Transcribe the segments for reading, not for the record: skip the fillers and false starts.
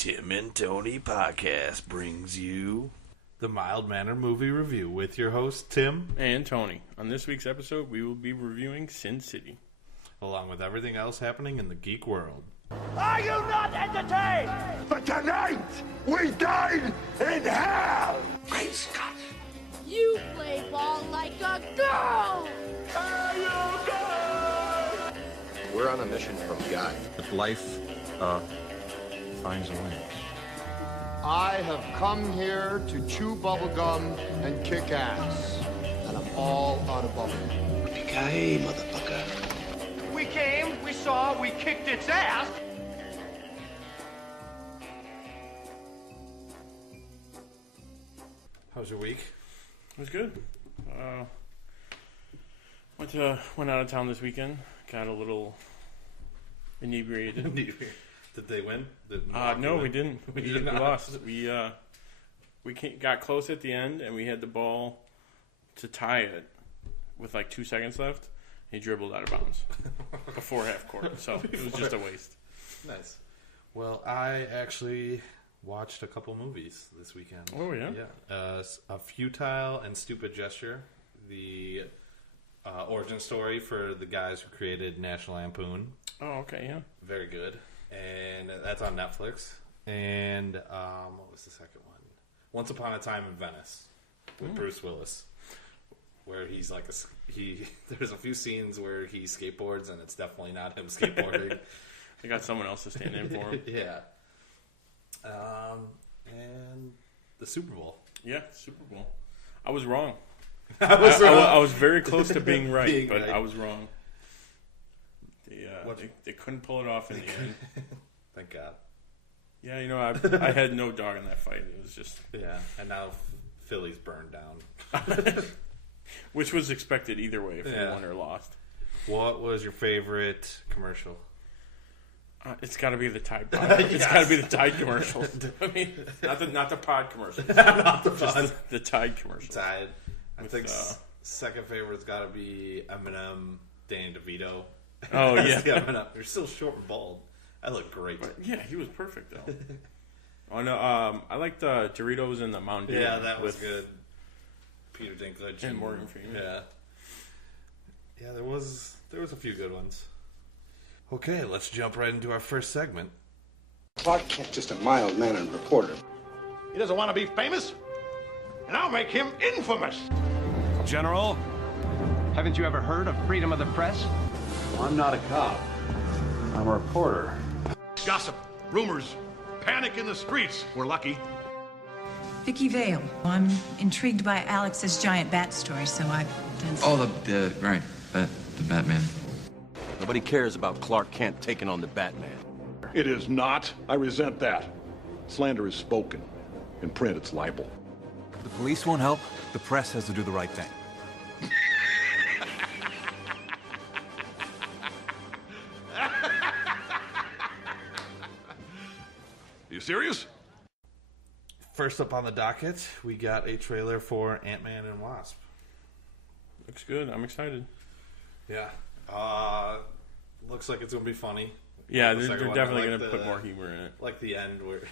Tim and Tony podcast brings you the Mild Manner Movie Review with your hosts, Tim and Tony. On this week's episode, we will be reviewing Sin City, along with everything else happening in the geek world. Are you not entertained? But tonight, we dine in hell! Great Scott! You play ball like a girl! Are you good? We're on a mission from God. If life, finds a way. I have come here to chew bubblegum and kick ass. And I'm all out of bubblegum. Yippee-ki-yay, motherfucker. We came, we saw, we kicked its ass! How was your week? It was good. Went out of town this weekend. Got a little inebriated. Did they win? No, we didn't. We lost. We got close at the end, and we had the ball to tie it with like 2 seconds left. He dribbled out of bounds before half court, so it was just a waste. Nice. Well, I actually watched a couple movies this weekend. Oh, yeah? Yeah. A Futile and Stupid Gesture, the origin story for the guys who created National Lampoon. Oh, okay, yeah. Very good. And that's on Netflix. And what was the second one? Once Upon a Time in Venice with Bruce Willis, where he's like there's a few scenes where he skateboards, and it's definitely not him skateboarding. They got someone else to stand in for him. Yeah. And the Super Bowl. Yeah, Super Bowl. I was wrong. I was wrong. I was very close to being right, but right. I was wrong. They couldn't pull it off in the end. Thank God. Yeah, I had no dog in that fight. It was just... Yeah, and now Philly's burned down. Which was expected either way if they won or lost. What was your favorite commercial? It's got to be the Tide Pod. It's got to be the Tide commercial. I mean, not the pod commercial. Not the pod. Just the Tide commercial. Tide. I think second favorite's got to be Eminem, Danny DeVito. Oh, yeah. You're still short and bald. I look great. But, yeah, he was perfect, though. Oh, no, I liked the Doritos and the Mountain Dew. Yeah, that was good. Peter Dinklage. And Morgan Freeman. Yeah. Yeah, there was a few good ones. Okay, let's jump right into our first segment. Clark Kent, just a mild-mannered reporter. He doesn't want to be famous, and I'll make him infamous! General, haven't you ever heard of freedom of the press? Well, I'm not a cop. I'm a reporter. Gossip, rumors, panic in the streets. We're lucky. Vicky Vale. I'm intrigued by Alex's giant bat story, so I've done some... Oh, the Batman. Nobody cares about Clark Kent taking on the Batman. It is not. I resent that. Slander is spoken. In print, it's libel. The police won't help. The press has to do the right thing. You serious? First up on the docket, we got a trailer for Ant-Man and Wasp. Looks good. I'm excited. Yeah. Looks like it's going to be funny. Yeah, they're definitely going to put more humor in it. Like the end where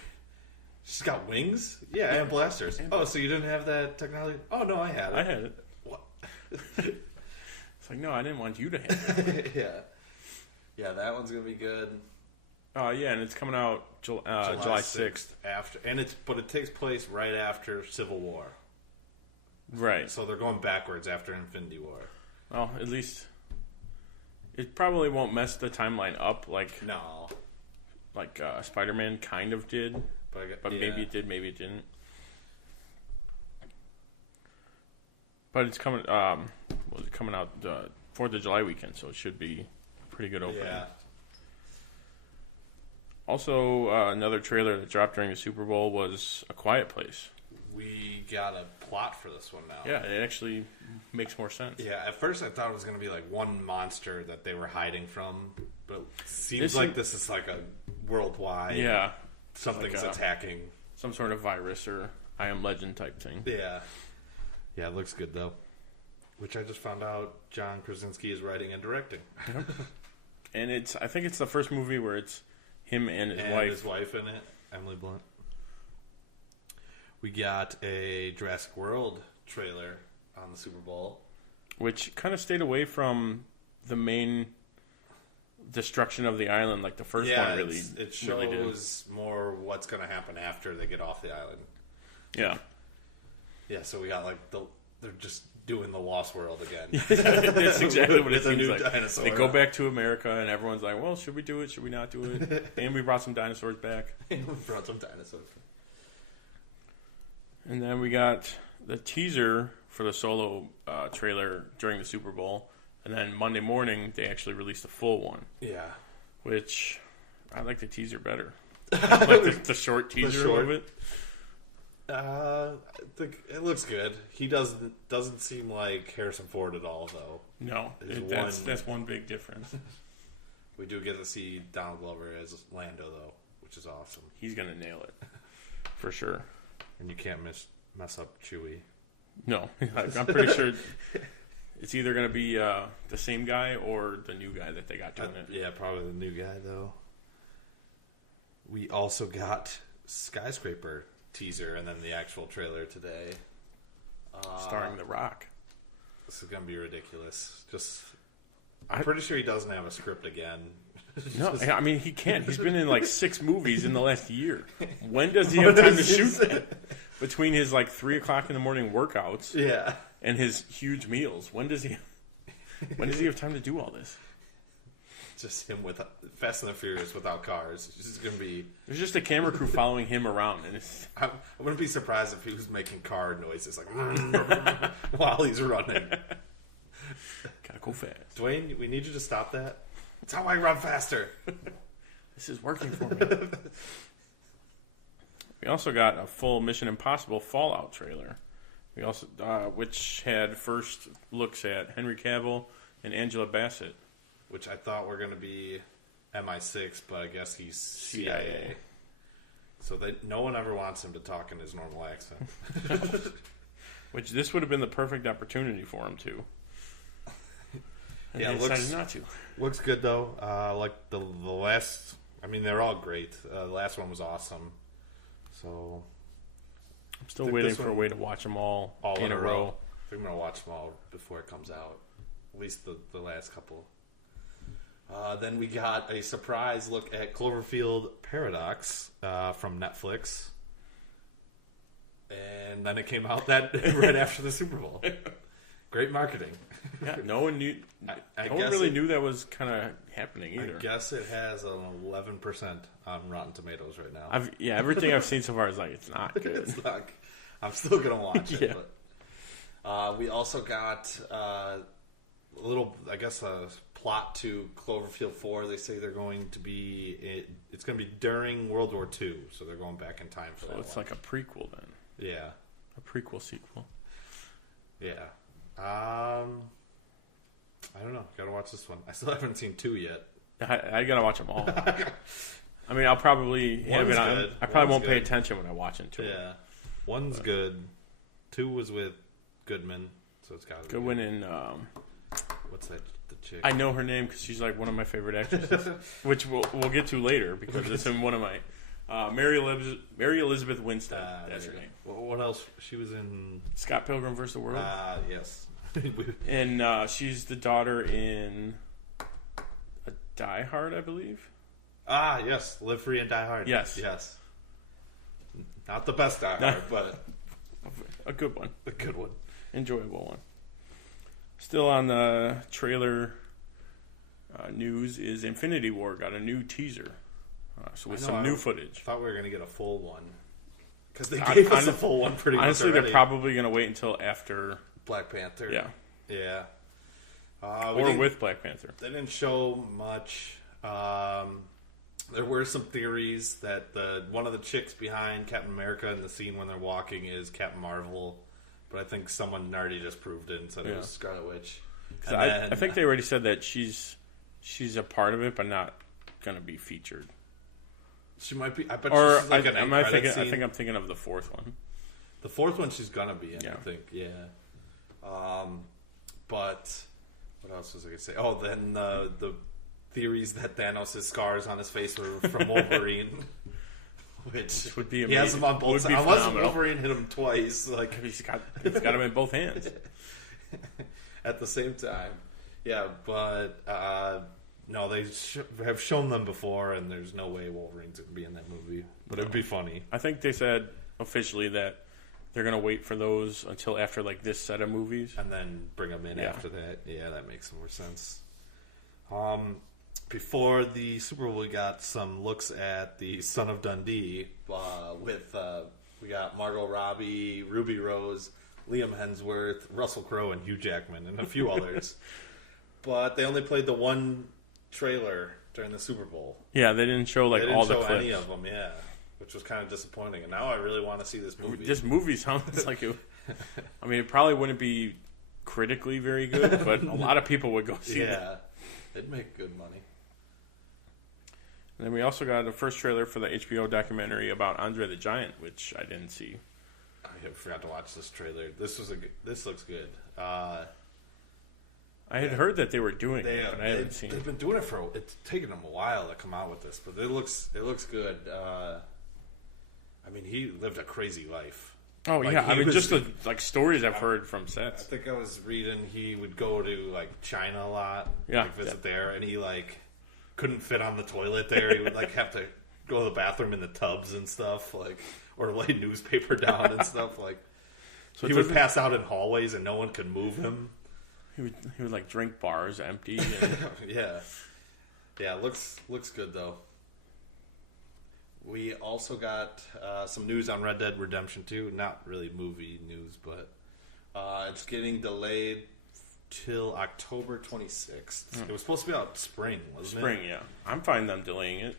she's got wings? Yeah, and blasters. Oh, so you didn't have that technology? Oh, no, I had it. I had it. What? It's like, no, I didn't want you to have it. Yeah. Yeah, that one's going to be good. Yeah, and it's coming out July 6th. But it takes place right after Civil War. Right. So they're going backwards after Infinity War. Well, at least it probably won't mess the timeline up like Spider-Man kind of did. But maybe it did, maybe it didn't. But it's coming. It's coming out 4th of July weekend, so it should be a pretty good opening. Yeah. Also, another trailer that dropped during the Super Bowl was A Quiet Place. We got a plot for this one now. Yeah, it actually makes more sense. Yeah, at first I thought it was going to be like one monster that they were hiding from, but it seems like this is like a worldwide. Yeah, something's like attacking. Some sort of virus or I Am Legend type thing. Yeah. Yeah, it looks good though. Which I just found out John Krasinski is writing and directing. And I think it's the first movie where it's him and his wife. His wife in it. Emily Blunt. We got a Jurassic World trailer on the Super Bowl, which kind of stayed away from the main destruction of the island, like the first one really. It shows more what's going to happen after they get off the island. Yeah. Yeah, so we got like they're just doing the Lost World again. That's exactly what it seems like. Dinosaur. They go back to America, and everyone's like, "Well, should we do it? Should we not do it?" And we brought some dinosaurs back. And we brought some dinosaurs. And then we got the teaser for the Solo trailer during the Super Bowl, and then Monday morning they actually released a full one. Yeah, which I like the teaser better. I like the short teaser a little bit. I think it looks good. He doesn't seem like Harrison Ford at all, though. No, that's one big difference. We do get to see Donald Glover as Lando, though, which is awesome. He's gonna nail it for sure. And you can't mess up Chewie. No, I'm pretty sure it's either gonna be the same guy or the new guy that they got doing it. Yeah, probably the new guy though. We also got Skyscraper teaser and then the actual trailer today, starring The Rock. This is gonna be ridiculous. I'm pretty sure he doesn't have a script again. No, I mean he can't. He's been in like 6 movies in the last year. When does he have time to shoot that? Between his like 3:00 in the morning workouts, yeah, and his huge meals, when does he have time to do all this? Just him with Fast and the Furious without cars. It's just gonna be. There's just a camera crew following him around, and I wouldn't be surprised if he was making car noises like while he's running. Gotta go fast, Dwayne. We need you to stop that. It's how I run faster. This is working for me. We also got a full Mission Impossible Fallout trailer. We also, which had first looks at Henry Cavill and Angela Bassett, which I thought were going to be MI6, but I guess he's CIA. So no one ever wants him to talk in his normal accent. Which this would have been the perfect opportunity for him to. And yeah, they decided not to. Looks good though. Like the last, I mean, they're all great. The last one was awesome. So I'm still waiting for a way to watch them all in a row. I think I'm gonna watch them all before it comes out. At least the last couple. Then we got a surprise look at Cloverfield Paradox from Netflix, and then it came out that right after the Super Bowl. Great marketing. Yeah, no one knew. No one really knew that was kind of happening either. I guess it has an 11% on Rotten Tomatoes right now. Everything I've seen so far is like it's not good. It's not. I'm still gonna watch it. Yeah. But, we also got a little, I guess, a plot to Cloverfield 4. They say they're going to be. It's going to be during World War II, so they're going back in time for that. So it's like a prequel then. Yeah, a prequel sequel. Yeah. I don't know. Gotta watch this one. I still haven't seen 2 yet. I gotta watch them all. I mean, I'll probably have it on. I probably won't pay attention when I watch it too. Yeah, one's good. 2 was with Goodman, so it's got Goodwin and what's that? The chick. I know her name because she's like one of my favorite actresses, which we'll get to later because it's in one of my Mary Elizabeth Winstead. That's her name. What else? She was in Scott Pilgrim vs. the World. Yes. And she's the daughter in a Die Hard, I believe. Yes. Live Free and Die Hard. Yes. Not the best Die Hard, but a good one. A good one. Enjoyable one. Still on the trailer news is Infinity War got a new teaser. So with some new footage. I thought we were going to get a full one. Because they gave us a full one pretty honestly, much already. They're probably going to wait until after Black Panther. Yeah. Or with Black Panther. They didn't show much. There were some theories that one of the chicks behind Captain America in the scene when they're walking is Captain Marvel. But I think someone already just proved it and said it was Scarlet Witch. I think they already said that she's a part of it, but not going to be featured. She might be. I bet she's like I think I'm thinking of the fourth one. The fourth one she's gonna be in, I think. Yeah. But what else was I gonna say? Oh, then the theories that Thanos' scars on his face were from Wolverine. Which would be he has amazing. them on both Would be sides. Unless phenomenal. Wolverine hit him twice. Like he's got him in both hands. At the same time. Yeah, but no, they have shown them before, and there's no way Wolverine's going to be in that movie. But it would be funny. I think they said officially that they're going to wait for those until after like this set of movies. And then bring them in after that. Yeah, that makes more sense. Before the Super Bowl, we got some looks at the Son of Dundee with we got Margot Robbie, Ruby Rose, Liam Hemsworth, Russell Crowe, and Hugh Jackman, and a few others. But they only played the one trailer during the Super Bowl. Yeah, they didn't show like all the clips. Any of them, yeah, which was kind of disappointing. And now I really want to see this movie. This movie sounds like it. I mean, it probably wouldn't be critically very good, but a lot of people would go see it. Yeah, it'd make good money. And then we also got the first trailer for the HBO documentary about Andre the Giant, which I didn't see. I forgot to watch this trailer. This looks good. I had heard that they were doing it, but I haven't seen it. They've been doing it for. It's taken them a while to come out with this, but it looks good. I mean, he lived a crazy life. Oh like, yeah, I mean, just the like stories I've heard from sets. I think I was reading he would go to like China a lot, visit there, and he like couldn't fit on the toilet there. He would like have to go to the bathroom in the tubs and stuff, like, or lay newspaper down and stuff. Like, so he would pass out in hallways and no one could move him. He would like drink bars empty. And... yeah. Looks good though. We also got some news on Red Dead Redemption 2. Not really movie news, but it's getting delayed till October 26th. It was supposed to be out spring, wasn't it? Spring, yeah. I'm fine them delaying it.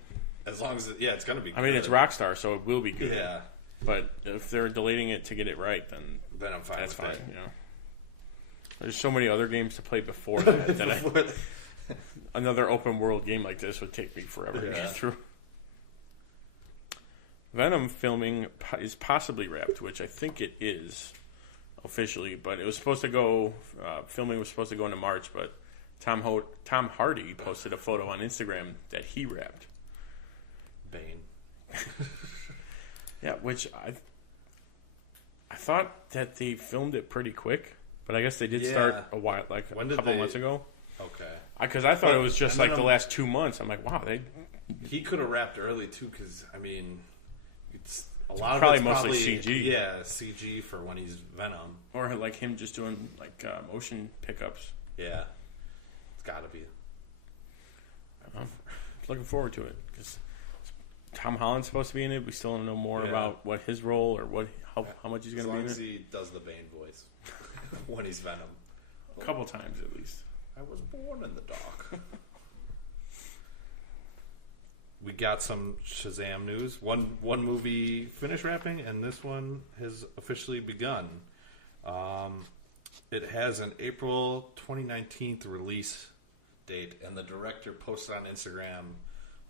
As long as it's going to be good. I mean, it's Rockstar, so it will be good. Yeah. But if they're delaying it to get it right, then I'm fine. That's fine. You know, there's so many other games to play before that. Another open world game like this would take me forever to get through. Venom filming is possibly wrapped, which I think it is officially, but it was supposed to go. Filming was supposed to go into March, but Tom Hardy posted a photo on Instagram that he wrapped. Bane. Yeah, which I thought that they filmed it pretty quick, but I guess they did start a while, like a couple months ago. Okay. Because I thought it was just like the last 2 months. I'm like, wow, he could have wrapped early too, because I mean, it's a lot probably of it's mostly CG. Yeah, CG for when he's Venom, or like him just doing like motion pickups. Yeah, it's got to be. I'm looking forward to it because Tom Holland's supposed to be in it. We still don't know more about what his role or how much he's going to be in it. As long as he does the Bane voice when he's Venom. A couple times at least. I was born in the dark. We got some Shazam news. One movie finished wrapping, and this one has officially begun. It has an April 2019 release date, and the director posted on Instagram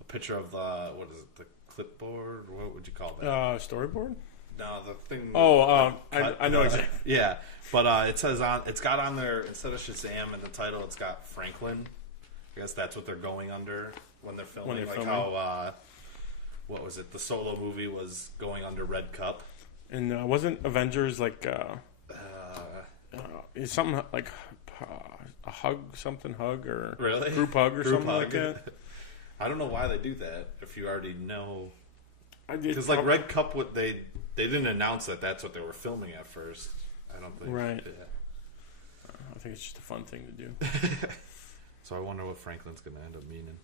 a picture of the clipboard? What would you call that? Storyboard? No, the thing. I know exactly. Yeah, but it's got on there, instead of Shazam in the title, it's got Franklin. I guess that's what they're going under when they're filming. How what was it? The Solo movie was going under Red Cup. And wasn't Avengers like is something like a hug or really? group hug or something like that? I don't know why they do that if you already know. Because like Red Cup, they didn't announce that that's what they were filming at first. I don't think. Right. Yeah. I think it's just a fun thing to do. So I wonder what Franklin's going to end up meaning.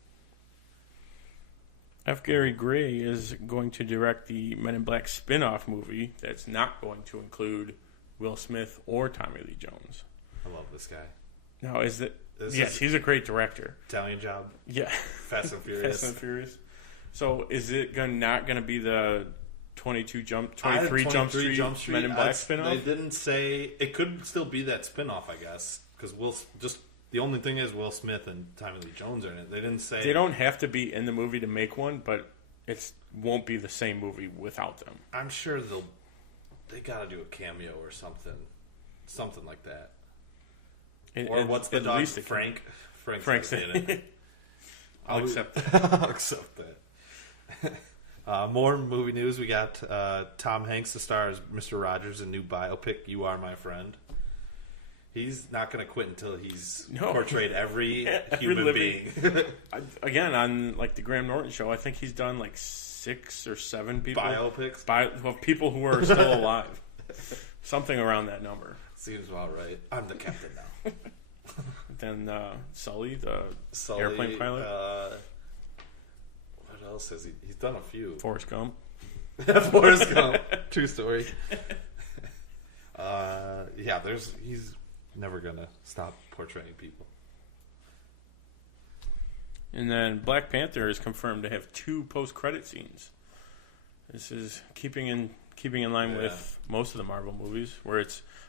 F. Gary Gray is going to direct the Men in Black spin-off movie that's not going to include Will Smith or Tommy Lee Jones. I love this guy. No, yes, he's a great director. Italian Job. Yeah. Fast and Furious. Fast and Furious. So is it not going to be the 23 Jump Street Men in Black spin-off? They didn't say. It could still be that spin-off, I guess, because the only thing is Will Smith and Tommy Lee Jones are in it. They didn't say... They don't have to be in the movie to make one, but it won't be the same movie without them. I'm sure they got to do a cameo or something like that. Or what's the dog? Frank? Frank's in it. I'll accept that. I'll accept that. More movie news. We got Tom Hanks to star as Mr. Rogers in new biopic, You Are My Friend. He's not going to quit until he's portrayed every human being. Again, on like the Graham Norton show, I think he's done like 6 or 7 people. Biopics? People who are still alive. Something around that number. Seems about right. I'm the captain now. Then Sully, the airplane pilot. What else has he? He's done a few. Forrest Gump. Forrest Gump. True story. He's never gonna stop portraying people. And then Black Panther is confirmed to have 2 post-credit scenes. This is keeping in line with most of the Marvel movies, where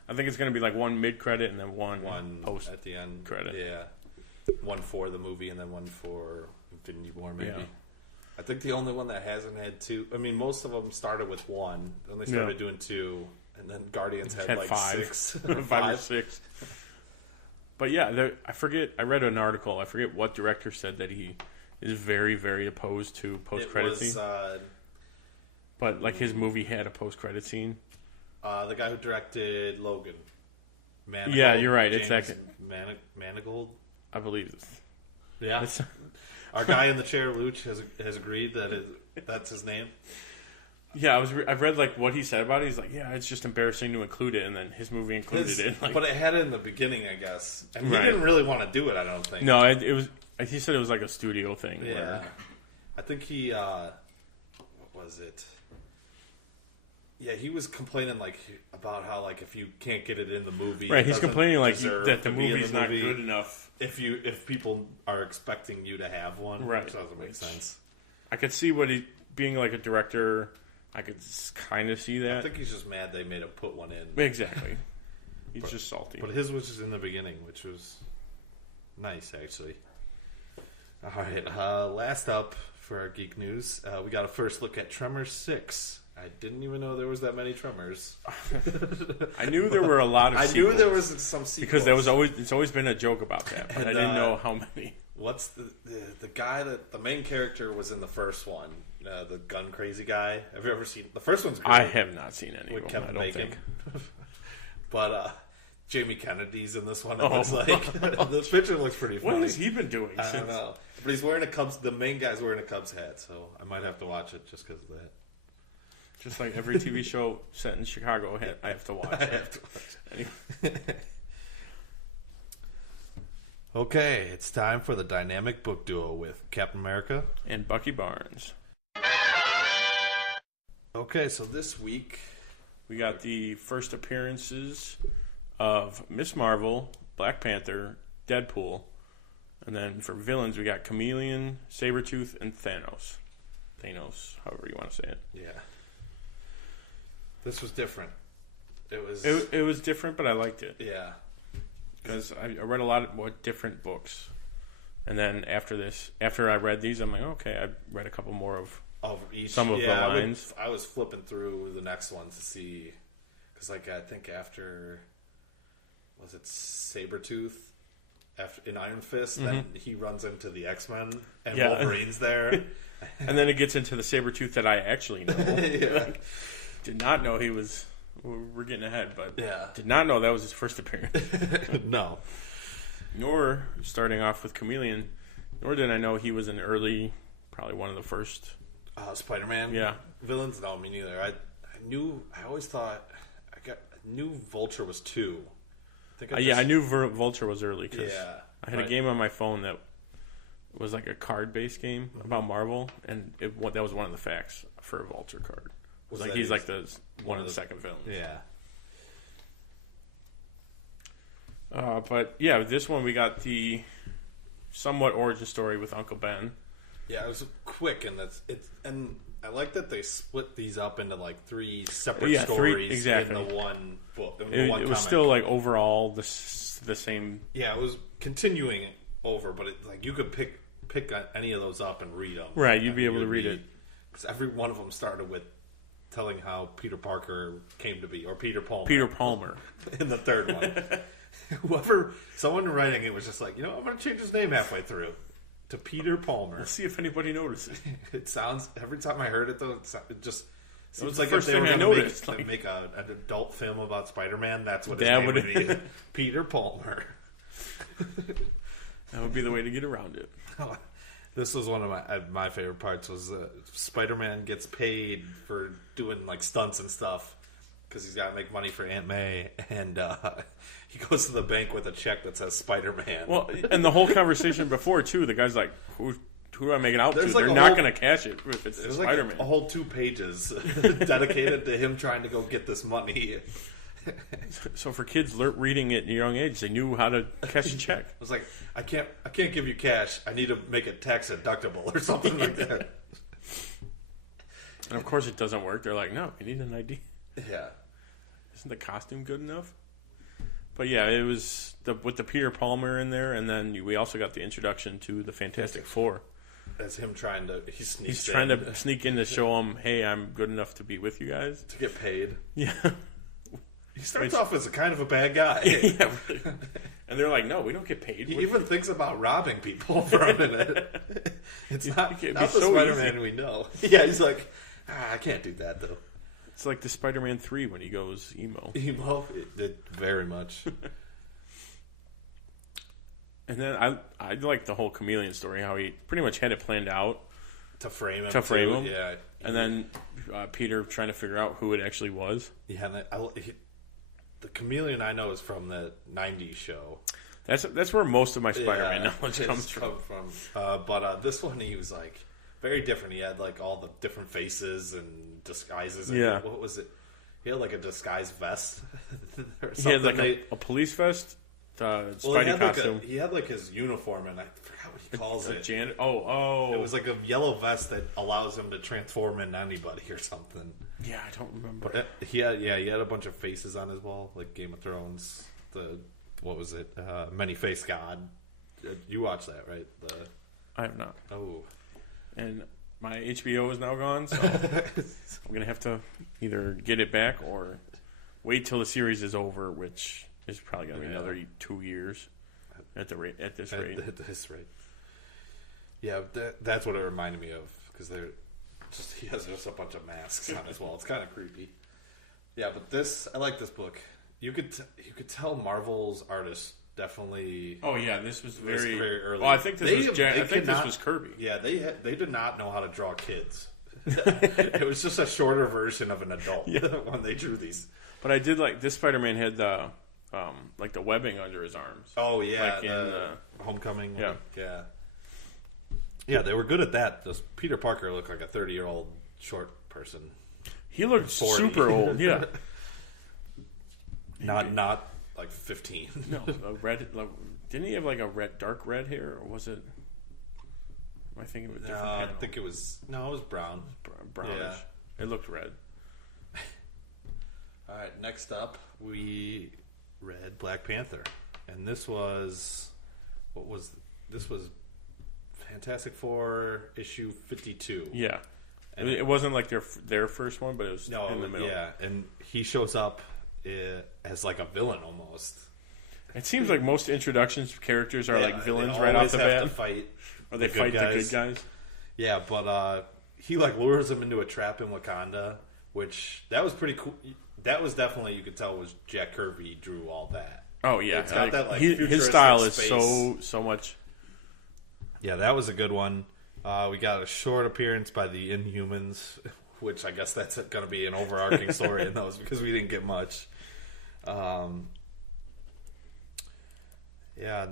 I think it's going to be like one mid-credit and then one post at the end credit. Yeah, one for the movie and then one for Infinity War, maybe. Yeah. I think the only one that hasn't had 2. I mean, most of them started with 1, then they started doing 2, and then Guardians had like 5. 6, 5 or 6. But yeah, I forget. I read an article. I forget what director said that he is very, very opposed to post-credit scene. But like his movie had a post-credit scene. The guy who directed Logan. Manigault, yeah, you're right. James It's Manigault. I believe. Yeah. Our guy in the chair, Luch, has agreed that that's his name. Yeah, I've read like what he said about it. He's like, yeah, it's just embarrassing to include it, and then his movie included it. Like, but it had it in the beginning, I guess. And he didn't really want to do it, I don't think. No, it was. He said it was like a studio thing. Yeah, where... I think he. What was it? Yeah, he was complaining like about how like if you can't get it in the movie, right? He's complaining like that the movie's not good enough. If people are expecting you to have one, right? Which doesn't make sense. I could see what he being like a director. I could kind of see that. I think he's just mad they made him put one in. Exactly. He's just salty. But his was just in the beginning, which was nice, actually. All right, last up for our geek news, we got a first look at Tremors 6. I didn't even know there was that many Tremors. I knew there were a lot of sequels. I knew there was some sequels. Because it's always been a joke about that, but I didn't know how many. What's the guy that the main character was in the first one? The gun crazy guy. Have you ever seen the first one's great. I have not seen any with of them. Kevin I don't Bacon. think. But Jamie Kennedy's in this one. It looks like the picture looks pretty funny. What has he been doing? I don't know. But he's wearing a Cubs. The main guy's wearing a Cubs hat, so I might have to watch it just because of that. Just like every TV show set in Chicago, I have to watch it. I have to watch it. Anyway. Okay, it's time for the dynamic book duo with Captain America and Bucky Barnes. Okay, so this week we got the first appearances of Miss Marvel, Black Panther, Deadpool, and then for villains we got Chameleon, Sabretooth, and Thanos. Thanos, however you want to say it. Yeah. This was different. It was different, but I liked it. Yeah. Because I read a lot of more different books. And then after I read these, I'm like, okay, I read a couple more of each, some of the lines. I was flipping through the next one to see, because like I think after, was it Sabretooth? After in Iron Fist, then he runs into the X-Men and Wolverine's there. And then it gets into the Sabretooth that I actually know. Like, did not know he was... We're getting ahead, but did not know that was his first appearance. No. Nor, starting off with Chameleon, nor did I know he was an early, probably one of the first... Spider-Man? Yeah. Villains? No, me neither. I always thought... I knew Vulture was 2. I knew Vulture was early, because I had a game on my phone that was like a card-based game about Marvel, and that was one of the facts for a Vulture card. Was like he's like one of the second villains. Yeah. But yeah, this one we got the somewhat origin story with Uncle Ben. Yeah, it was quick, and and I like that they split these up into like 3 separate stories in the one book. It was still like overall the same. Yeah, it was continuing over, but like you could pick any of those up and read them. Right, you'd be able to read it because every one of them started with telling how Peter Parker came to be, or Peter Palmer. Peter Palmer in the third one. Someone writing it was just like, I'm going to change his name halfway through. to Peter Palmer. Let's see if anybody notices. It sounds, every time I heard it though, it just seems like the if first they were thing I going noticed, to like- make an adult film about Spider-Man, that's what his That name would- would be. Peter Palmer. That would be the way to get around it. This was one of my favorite parts. Was Spider-Man gets paid for doing like stunts and stuff because he's got to make money for Aunt May, and he goes to the bank with a check that says Spider-Man. Well, and the whole conversation before too, the guy's like, "Who do I make it out to? There's like They're a not whole- going to cash it if it's There's Spider-Man." like a whole 2 pages dedicated to him trying to go get this money. So for kids reading it at a young age, they knew how to cash a check. I was like, I can't give you cash. I need to make it tax deductible or something like that. And of course, it doesn't work. They're like, "No, you need an ID." Yeah. Isn't the costume good enough? But yeah, it was with the Peter Palmer in there, and then we also got the introduction to the Fantastic Four. That's him trying to. He's trying to sneak in to show them, "Hey, I'm good enough to be with you guys." to get paid. Yeah. He starts off as a kind of a bad guy. Yeah, really. And they're like, "No, we don't get paid." He even thinks about robbing people for a not It can't the be so Spider-Man easy. we know. Yeah, he's like, I can't do that though. It's like the Spider-Man 3 when he goes emo. Emo, very much. And then I like the whole Chameleon story, how he pretty much had it planned out to frame him. Yeah. And then Peter trying to figure out who it actually was. Yeah, and the Chameleon I know is from the '90s show. That's where most of my Spider-Man knowledge comes from. But this one, he was like very different. He had like all the different faces and disguises. And Yeah. What was it? He had like a disguise vest. Or He had like something. a police vest, Spidey he had costume. he had like his uniform, and I forgot what he calls it. Oh. It was like a yellow vest that allows him to transform into anybody or something. Yeah, I don't remember. But he had a bunch of faces on his wall, like Game of Thrones. What was it? Many-Faced God. You watched that, right? I have not. Oh. And my HBO is now gone, so I'm going to have to either get it back or wait till the series is over, which is probably going to be another 2 years at this rate. At this rate. Yeah, that's what it reminded me of, because he has just a bunch of masks on his wall. It's kind of creepy. Yeah, but I like this book. You could tell Marvel's artists definitely. Oh yeah, this was very early. Well, I think this was Kirby. Yeah, they did not know how to draw kids. It was just a shorter version of an adult when they drew these. But I did like this. Spider-Man had the like the webbing under his arms. Oh yeah, like in Homecoming. Yeah. Yeah, they were good at that. Just Peter Parker looked like a 30-year-old short person. He looked 40. super old. Yeah. Not like 15. No, a red. Didn't he have like a dark red hair, or was it? Am I thinking of a different panel? I think it was brown. Brownish. Yeah. It looked red. All right, next up we read Black Panther, and this was Fantastic Four issue 52. Yeah, and it wasn't like their first one, but it was in the middle. Yeah, and he shows up as like a villain almost. It seems like most introductions characters are like villains they right off the always have bat. to fight, or they fight the good guys. Yeah, but he like lures him into a trap in Wakanda, which that was pretty cool. That was definitely, you could tell, was Jack Kirby drew all that. Oh yeah, it's got that like his style is space. so much. Yeah, that was a good one. We got a short appearance by the Inhumans, which I guess that's going to be an overarching story in those because we didn't get much. Yeah,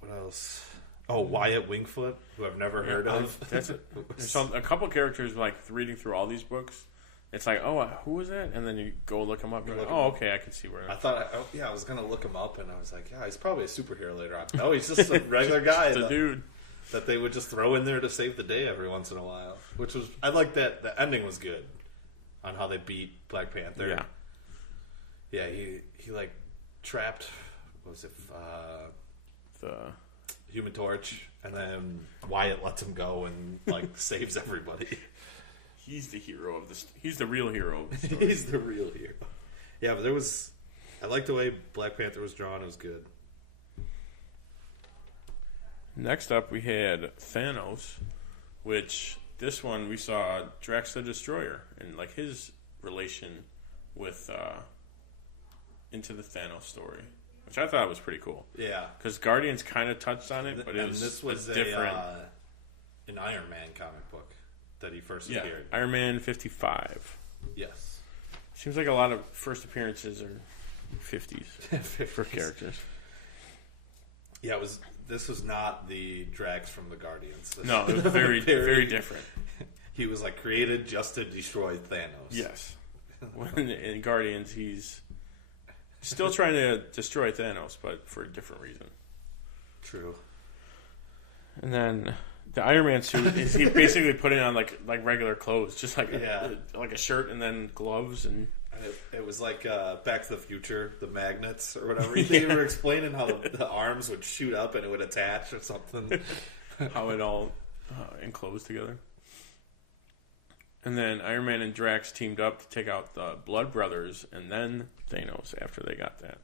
what else? Oh, Wyatt Wingfoot, who I've never heard of. There's a couple characters like reading through all these books. It's like, oh, who was that? And then you go look him up. You're like, oh, okay, I can see where. I was gonna look him up, and I was like, yeah, he's probably a superhero later on. No, he's just a regular guy, just a dude that they would just throw in there to save the day every once in a while. Which was, I like that. The ending was good on how they beat Black Panther. Yeah, yeah, he like trapped. What was it? The Human Torch, and then Wyatt lets him go and like saves everybody. He's the hero of this. He's the real hero. Of the story. He's the real hero. Yeah, but I liked the way Black Panther was drawn. It was good. Next up, we had Thanos, which this one we saw Drax the Destroyer and like his relation with into the Thanos story, which I thought was pretty cool. Yeah, because Guardians kind of touched on it, but this was different. An Iron Man comic book that he first appeared. Iron Man 55. Yes, seems like a lot of first appearances are 50s for characters. Yeah, this was not the Drax from the Guardians. No, it was very, very different. He was like created just to destroy Thanos. Yes. When in Guardians, he's still trying to destroy Thanos, but for a different reason. True. And then the Iron Man suit is he basically putting on like regular clothes, just like like a shirt and then gloves and. It was like Back to the Future, the magnets or whatever. They were explaining how the arms would shoot up and it would attach or something. How it all enclosed together. And then Iron Man and Drax teamed up to take out the Blood Brothers and then Thanos after they got that.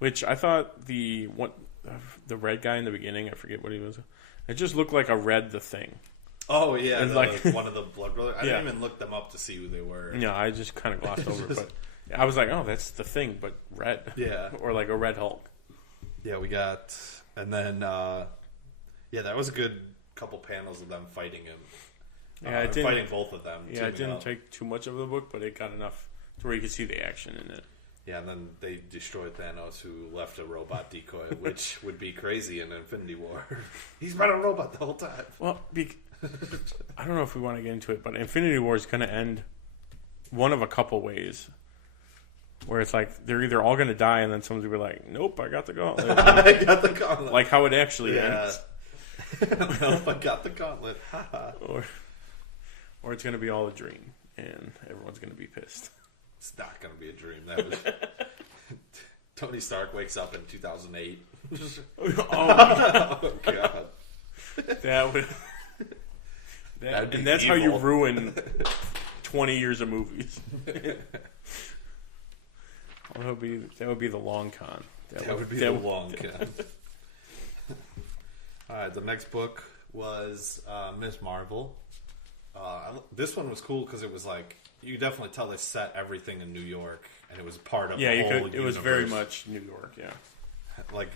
Which I thought the red guy in the beginning, I forget what he was. It just looked like a Red the Thing. Oh, yeah, like one of the Blood Brothers. I didn't even look them up to see who they were. Yeah, I just kind of glossed over it. But I was like, oh, that's the Thing, but red. Yeah. Or like a Red Hulk. Yeah, we got... And then, that was a good couple panels of them fighting him. Yeah, fighting both of them. Yeah, it didn't take too much of the book, but it got enough to where you could see the action in it. Yeah, and then they destroyed Thanos, who left a robot decoy, which would be crazy in Infinity War. He's been a robot the whole time. Well, I don't know if we want to get into it, but Infinity War is going to end one of a couple ways. Where it's like they're either all going to die, and then someone's going to be like, "Nope, I got the gauntlet." I got the gauntlet. Like how it actually ends. Nope, I got the gauntlet. Or it's going to be all a dream, and everyone's going to be pissed. It's not going to be a dream. That was Tony Stark wakes up in 2008. Oh God, that would. And that's evil. How you ruin 20 years of movies. That would be the long con. That would be the long con. All right, the next book was Ms. Marvel. This one was cool because it was like you could definitely tell they set everything in New York, and it was part of the whole universe. It was very much New York, yeah. Like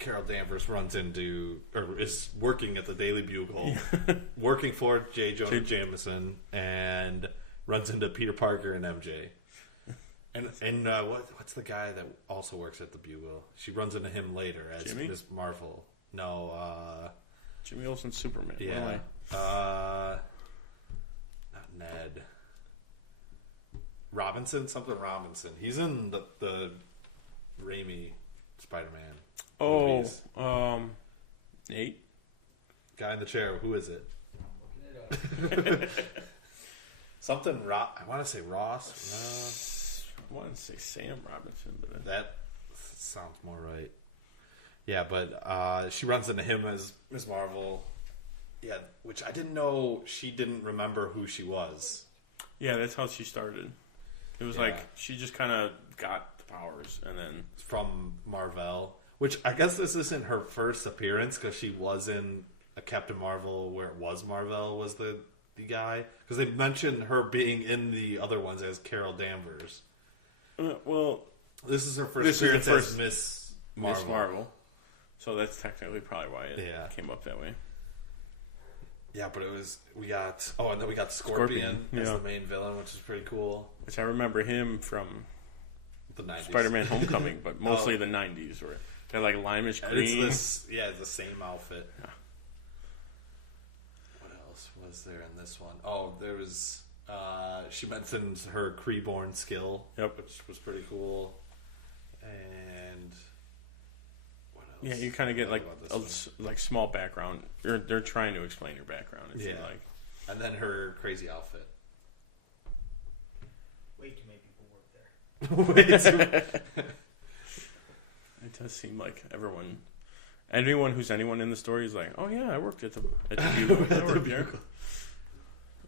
Carol Danvers runs into or is working at the Daily Bugle, working for J. Jonah Jameson, and runs into Peter Parker and MJ. And what's the guy that also works at the Bugle? She runs into him later as Ms. Marvel. No, Jimmy Olsen's Superman. Yeah, not Ned. Something Robinson. He's in the Raimi Spider-Man movies. Nate? Guy in the chair. Who is it? Something I want to say Ross. I want to say Sam Robinson, but that sounds more right. Yeah, but she runs into him as Ms. Marvel. Yeah, which I didn't know she didn't remember who she was. Yeah, that's how she started. It was like she just kind of got the powers, and then from Marvel, which I guess this isn't her first appearance because she was in a Captain Marvel where it was Marvel was the guy, because they mentioned her being in the other ones as Carol Danvers. Well, this is her first appearance as Miss Marvel. So that's technically probably why it came up that way. Yeah, but we got Scorpion as the main villain, which is pretty cool. Which I remember him from the 90s. Spider-Man Homecoming, but mostly the 90s, where they're like limeish green. It's the same outfit. Yeah. What else was there in this one? Oh, there was she mentioned her Kree-born skill, which was pretty cool. And what else? Yeah, you kind of get like small background. They're trying to explain your background. It seemed like. And then her crazy outfit. Way too many people work there. It does seem like anyone who's anyone in the story is like, oh yeah, I worked at the Bugle. I worked there.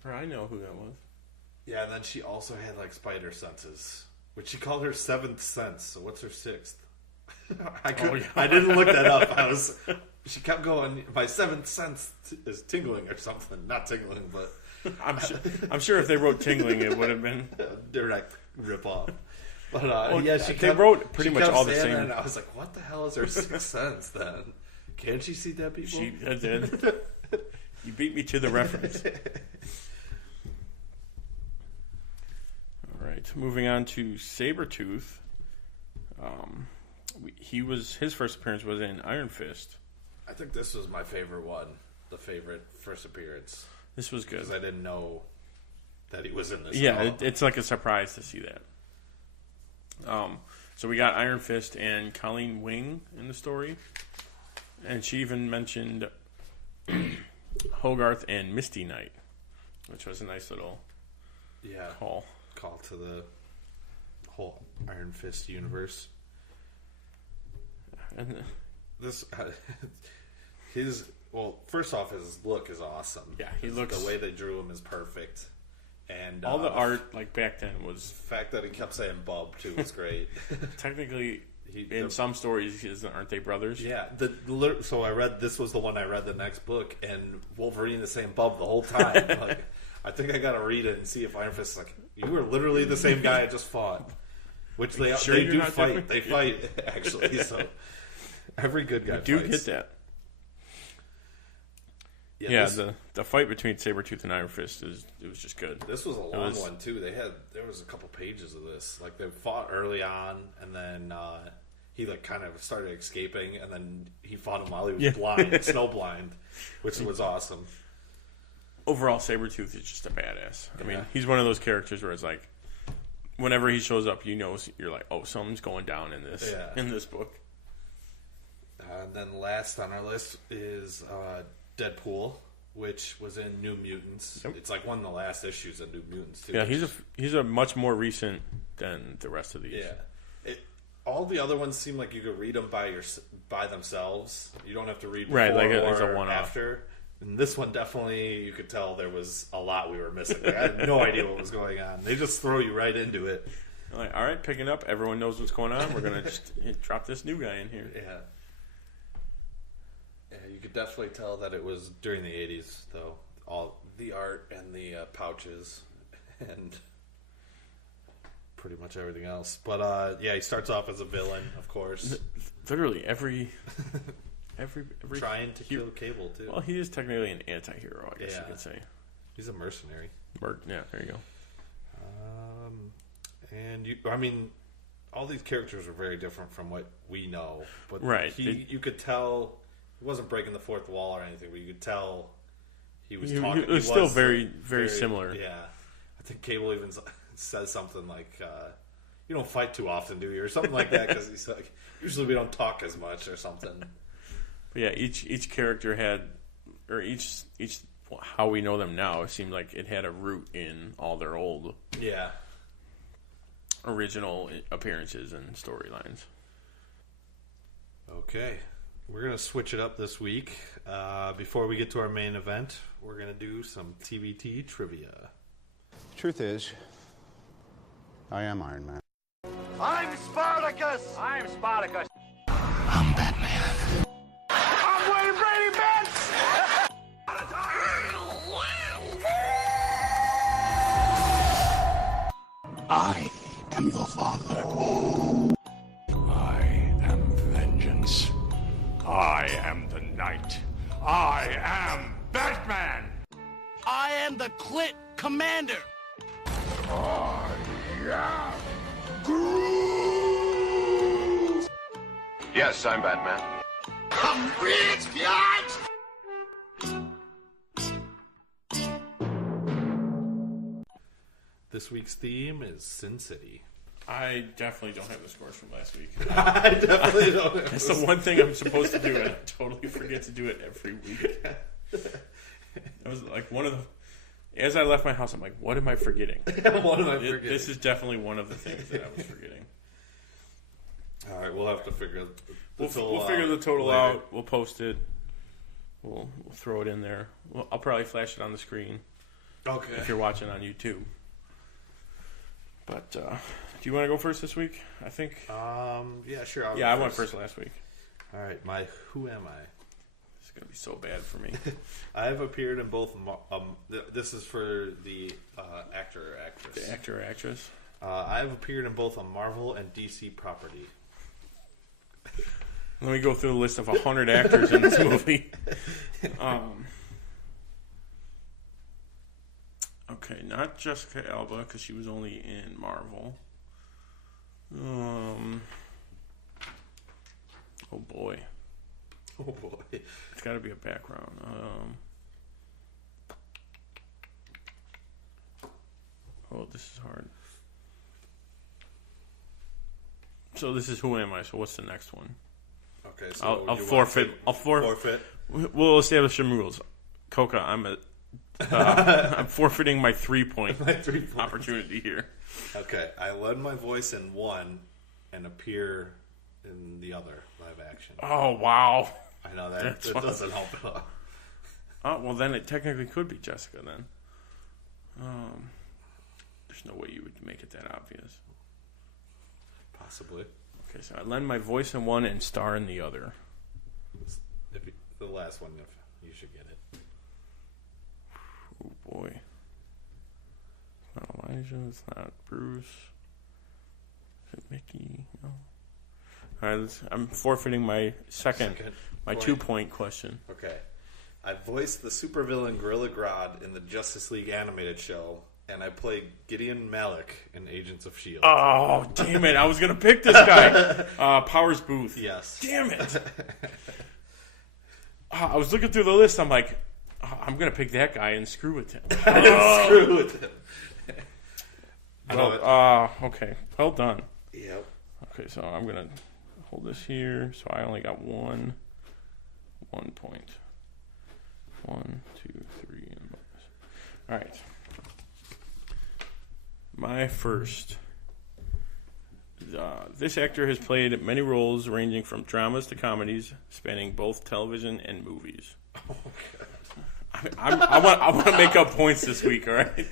Or I know who that was. Yeah, and then she also had like spider senses, which she called her seventh sense. So what's her sixth? I didn't look that up. she kept going. My seventh sense is tingling or something. Not tingling, but I'm sure if they wrote tingling, it would have been a direct rip off. But they wrote pretty much all the same. And I was like, "What the hell is her sixth sense then? Can't she see dead people?" She did. You beat me to the reference. All right, moving on to Sabretooth. His first appearance was in Iron Fist. I think this was my favorite one. The favorite first appearance. This was good because I didn't know that he was in this. Yeah, it's like a surprise to see that. So we got Iron Fist and Colleen Wing in the story, and she even mentioned Hogarth and Misty Knight, which was a nice little call to the whole Iron Fist universe. And this first off, his look is awesome. Yeah, he looks, the way they drew him is perfect. And all the art like back then was the fact that he kept saying "bub" too was great. Technically, in some stories, aren't they brothers? Yeah. So I read this was the one I read the next book, and Wolverine is saying "bub" the whole time. Like, I think I got to read it and see if Iron Fist is like, you were literally the same guy I just fought. Which they do fight. Different? They fight actually. So every good guy do get that. Yeah, the fight between Sabretooth and Iron Fist it was just good. This was a long one too. There was a couple pages of this. Like they fought early on, and then he like kind of started escaping, and then he fought him while he was blind, snow blind, which was awesome. Overall, Sabretooth is just a badass. I mean, he's one of those characters where it's like, whenever he shows up, you're like, oh, something's going down in this book. And then last on our list is Deadpool, which was in New Mutants. Yep. It's like one of the last issues of New Mutants too. Yeah, he's a much more recent than the rest of these. Yeah, all the other ones seem like you could read them by themselves. You don't have to read before like it's a one after. And this one definitely, you could tell there was a lot we were missing. Like, I had no idea what was going on. They just throw you right into it. Like, all right, picking up. Everyone knows what's going on. We're gonna just drop this new guy in here. Yeah. You could definitely tell that it was during the 80s, though. All the art and the pouches and pretty much everything else. But, he starts off as a villain, of course. Literally every trying to kill Cable, too. Well, he is technically an anti-hero, I guess you could say. He's a mercenary. Yeah, there you go. And, all these characters are very different from what we know. But you could tell... He wasn't breaking the fourth wall or anything, but you could tell he was talking. It was still very, very similar. Yeah. I think Cable even says something like, you don't fight too often, do you? Or something like that, because he's like, usually we don't talk as much or something. But yeah, each character had, or each how we know them now, it seemed like it had a root in all their old original appearances and storylines. Okay. We're going to switch it up this week. Before we get to our main event, we're going to do some TBT trivia. The truth is, I am Iron Man. I'm Spartacus! I'm Spartacus. I'm Batman. I'm Wayne Brady Betts! I am your father. I am vengeance. I am the Knight. I am Batman. I am the Clit Commander. I am Groot. Yes, I'm Batman. I'm rich, biatch. This week's theme is Sin City. I definitely don't have the scores from last week. I definitely don't. That's the one thing I'm supposed to do, and I totally forget to do it every week. That was like one of the... As I left my house, I'm like, what am I forgetting? What am I forgetting? This is definitely one of the things that I was forgetting. All right, we'll have to figure We'll figure the total out. We'll post it. We'll throw it in there. I'll probably flash it on the screen. Okay. If you're watching on YouTube. But, do you want to go first this week? I think. Yeah, sure. I went first last week. All right, my Who Am I? gonna be so bad for me. I have appeared in both. This is for the actor or actress. The actor or actress. I have appeared in both a Marvel and DC property. Let me go through the list of 100 actors in this movie. Okay, not Jessica Alba because she was only in Marvel. Oh boy. Oh boy. It's got to be a background. Oh, this is hard. So this is Who Am I? So what's the next one? Okay, so I'll forfeit. Forfeit. We'll establish some rules. Coca, I'm forfeiting my 3-point opportunity here. Okay, I lend my voice in one and appear in the other live action. Oh wow! I know that doesn't help at all. Oh well, then it technically could be Jessica. Then, there's no way you would make it that obvious. Possibly. Okay, so I lend my voice in one and star in the other. The last one, you should get it. Oh boy. It's not Elijah, it's not Bruce. Is it Mickey? No. Alright, I'm forfeiting my second 2-point question. Okay. I voiced the supervillain Gorilla Grodd in the Justice League animated show, and I played Gideon Malik in Agents of S.H.I.E.L.D. Oh, damn it. I was going to pick this guy. Powers Booth. Yes. Damn it. I was looking through the list. I'm like, I'm going to pick that guy and screw with him. Screw with him. Well, okay. Well done. Yep. Okay, so I'm going to hold this here. So I only got 1 point. 1, 2, 3, and bonus. All right. My first. This actor has played many roles ranging from dramas to comedies, spanning both television and movies. Oh, God. I want to make up points this week, all right?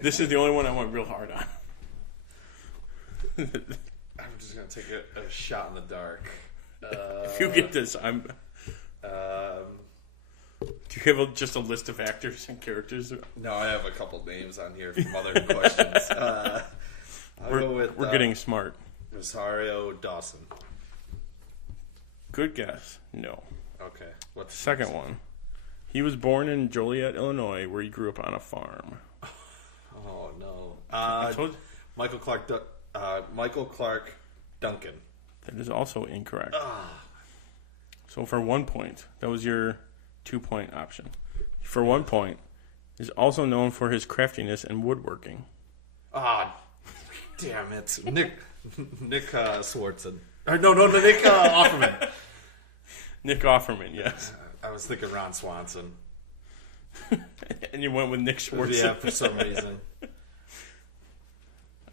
This is the only one I went real hard on. I'm just going to take a shot in the dark. If you get this, I'm... Do you have just a list of actors and characters? No, I have a couple names on here from other questions. We're getting smart. Rosario Dawson. Good guess. No. Okay. What's the second one? He was born in Joliet, Illinois, where he grew up on a farm. Oh no. Michael Clark Duncan. That is also incorrect. So for 1 point, that was your 2-point option. For 1 point, is also known for his craftiness and woodworking. Damn it. Nick Swartzen. Or no, Nick Offerman. Nick Offerman, yes. I was thinking Ron Swanson. And you went with Nick Swartzen. Yeah, for some reason.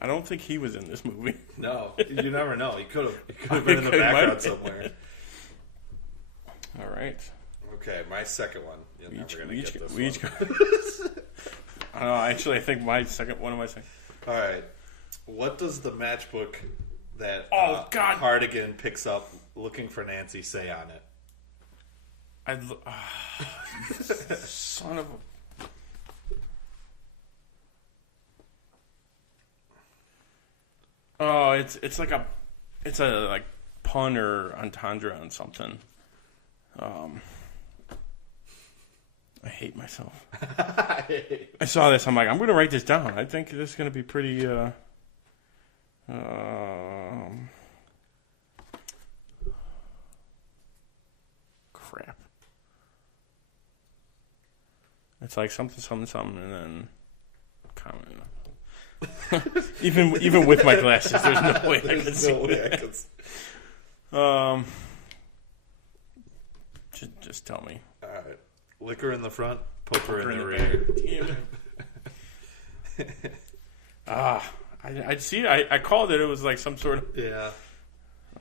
I don't think he was in this movie. No, you never know. He could have been in the background somewhere. All right. Okay, my second one. You're never going to get this one. I don't know. Actually, I think one of my second. All right. What does the matchbook that Hardigan picks up looking for Nancy say on it? Son of a... Oh, it's like a pun or entendre on something. I hate myself. I saw this. I'm like, I'm going to write this down. I think this is going to be pretty. Crap. It's like something, and then comment. even with my glasses, there's no way I can see it. Just tell me. All right. Liquor in the front, poker in the rear. I see. I called it. It was like some sort of. Yeah.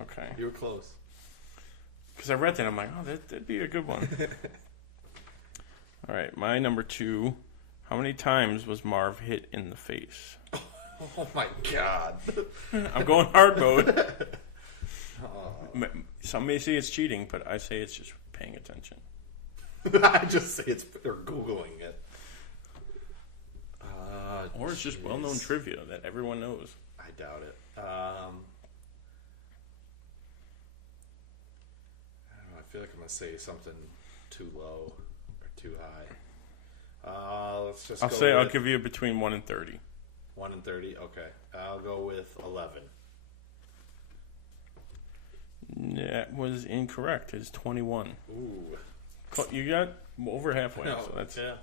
Okay. You were close. Because I read that, I'm like, oh, that'd be a good one. All right, my number 2. How many times was Marv hit in the face? Oh my God! I'm going hard mode. Some may say it's cheating, but I say it's just paying attention. I just say they're Googling it. Or it's just well-known trivia that everyone knows. I doubt it. I don't know, I feel like I'm going to say something too low or too high. Let's just I'll give you between 1 and 30. 1 and 30? Okay. I'll go with 11. That was incorrect. It's 21. Ooh. You got over halfway, so that's... Yeah.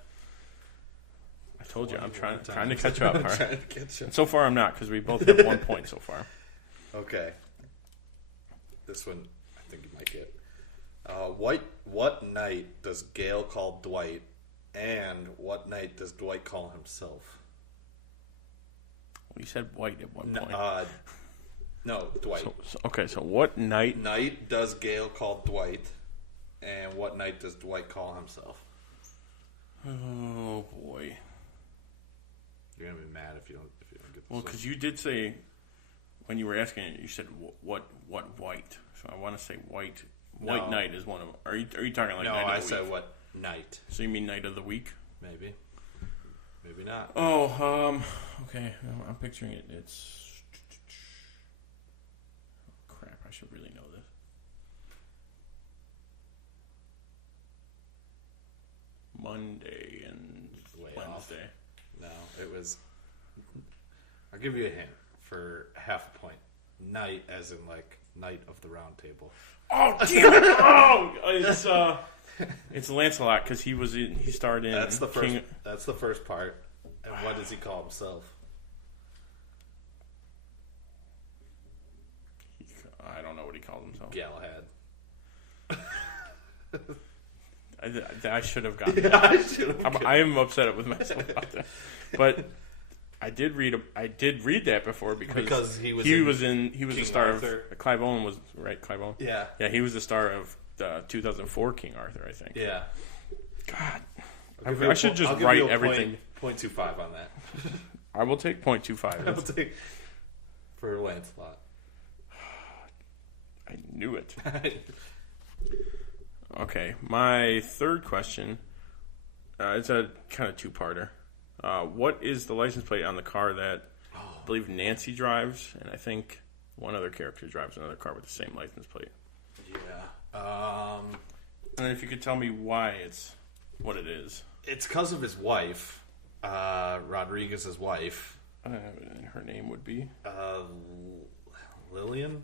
I told you, I'm trying to catch up. All right? Trying to catch up. So far, I'm not, because we both have 1 point so far. Okay. This one, I think you might get. What night does Gale call Dwight, and what night does Dwight call himself? Well, you said White at one point. No, Dwight. So what night? Night does Gale call Dwight, and what night does Dwight call himself? Oh boy. You're gonna be mad if you don't get this. Well, because you did say when you were asking it, you said what white. So I want to say white. White night is one of them. Are you talking like no? Night of the I week? said what night? So you mean night of the week? Maybe not. Oh, okay. I'm picturing it. It's crap. I should really know this. Monday and Wednesday. Off. No, it was. I'll give you a hint for half a point. Night, as in like Knight of the Round Table. Oh damn it! Oh, it's Lancelot because he starred in. That's the first. That's the first part. And what does he call himself? I don't know what he called himself. Galahad. I should have gotten that. I am upset with myself about that. But I did read that before because he was the star Arthur. of Clive Owen was right. Clive Owen. Yeah. Yeah, he was the star of the 2004 King Arthur, I think. Yeah. God, I should just write everything. 0.25 on that. I will take 0.25. I will take for Lancelot. I knew it. Okay, my third question. It's a kind of two-parter. What is the license plate on the car that I believe Nancy drives, and I think one other character drives another car with the same license plate? Yeah. And if you could tell me why it's what it is. It's because of his wife, Rodriguez's wife. And her name would be? Lillian?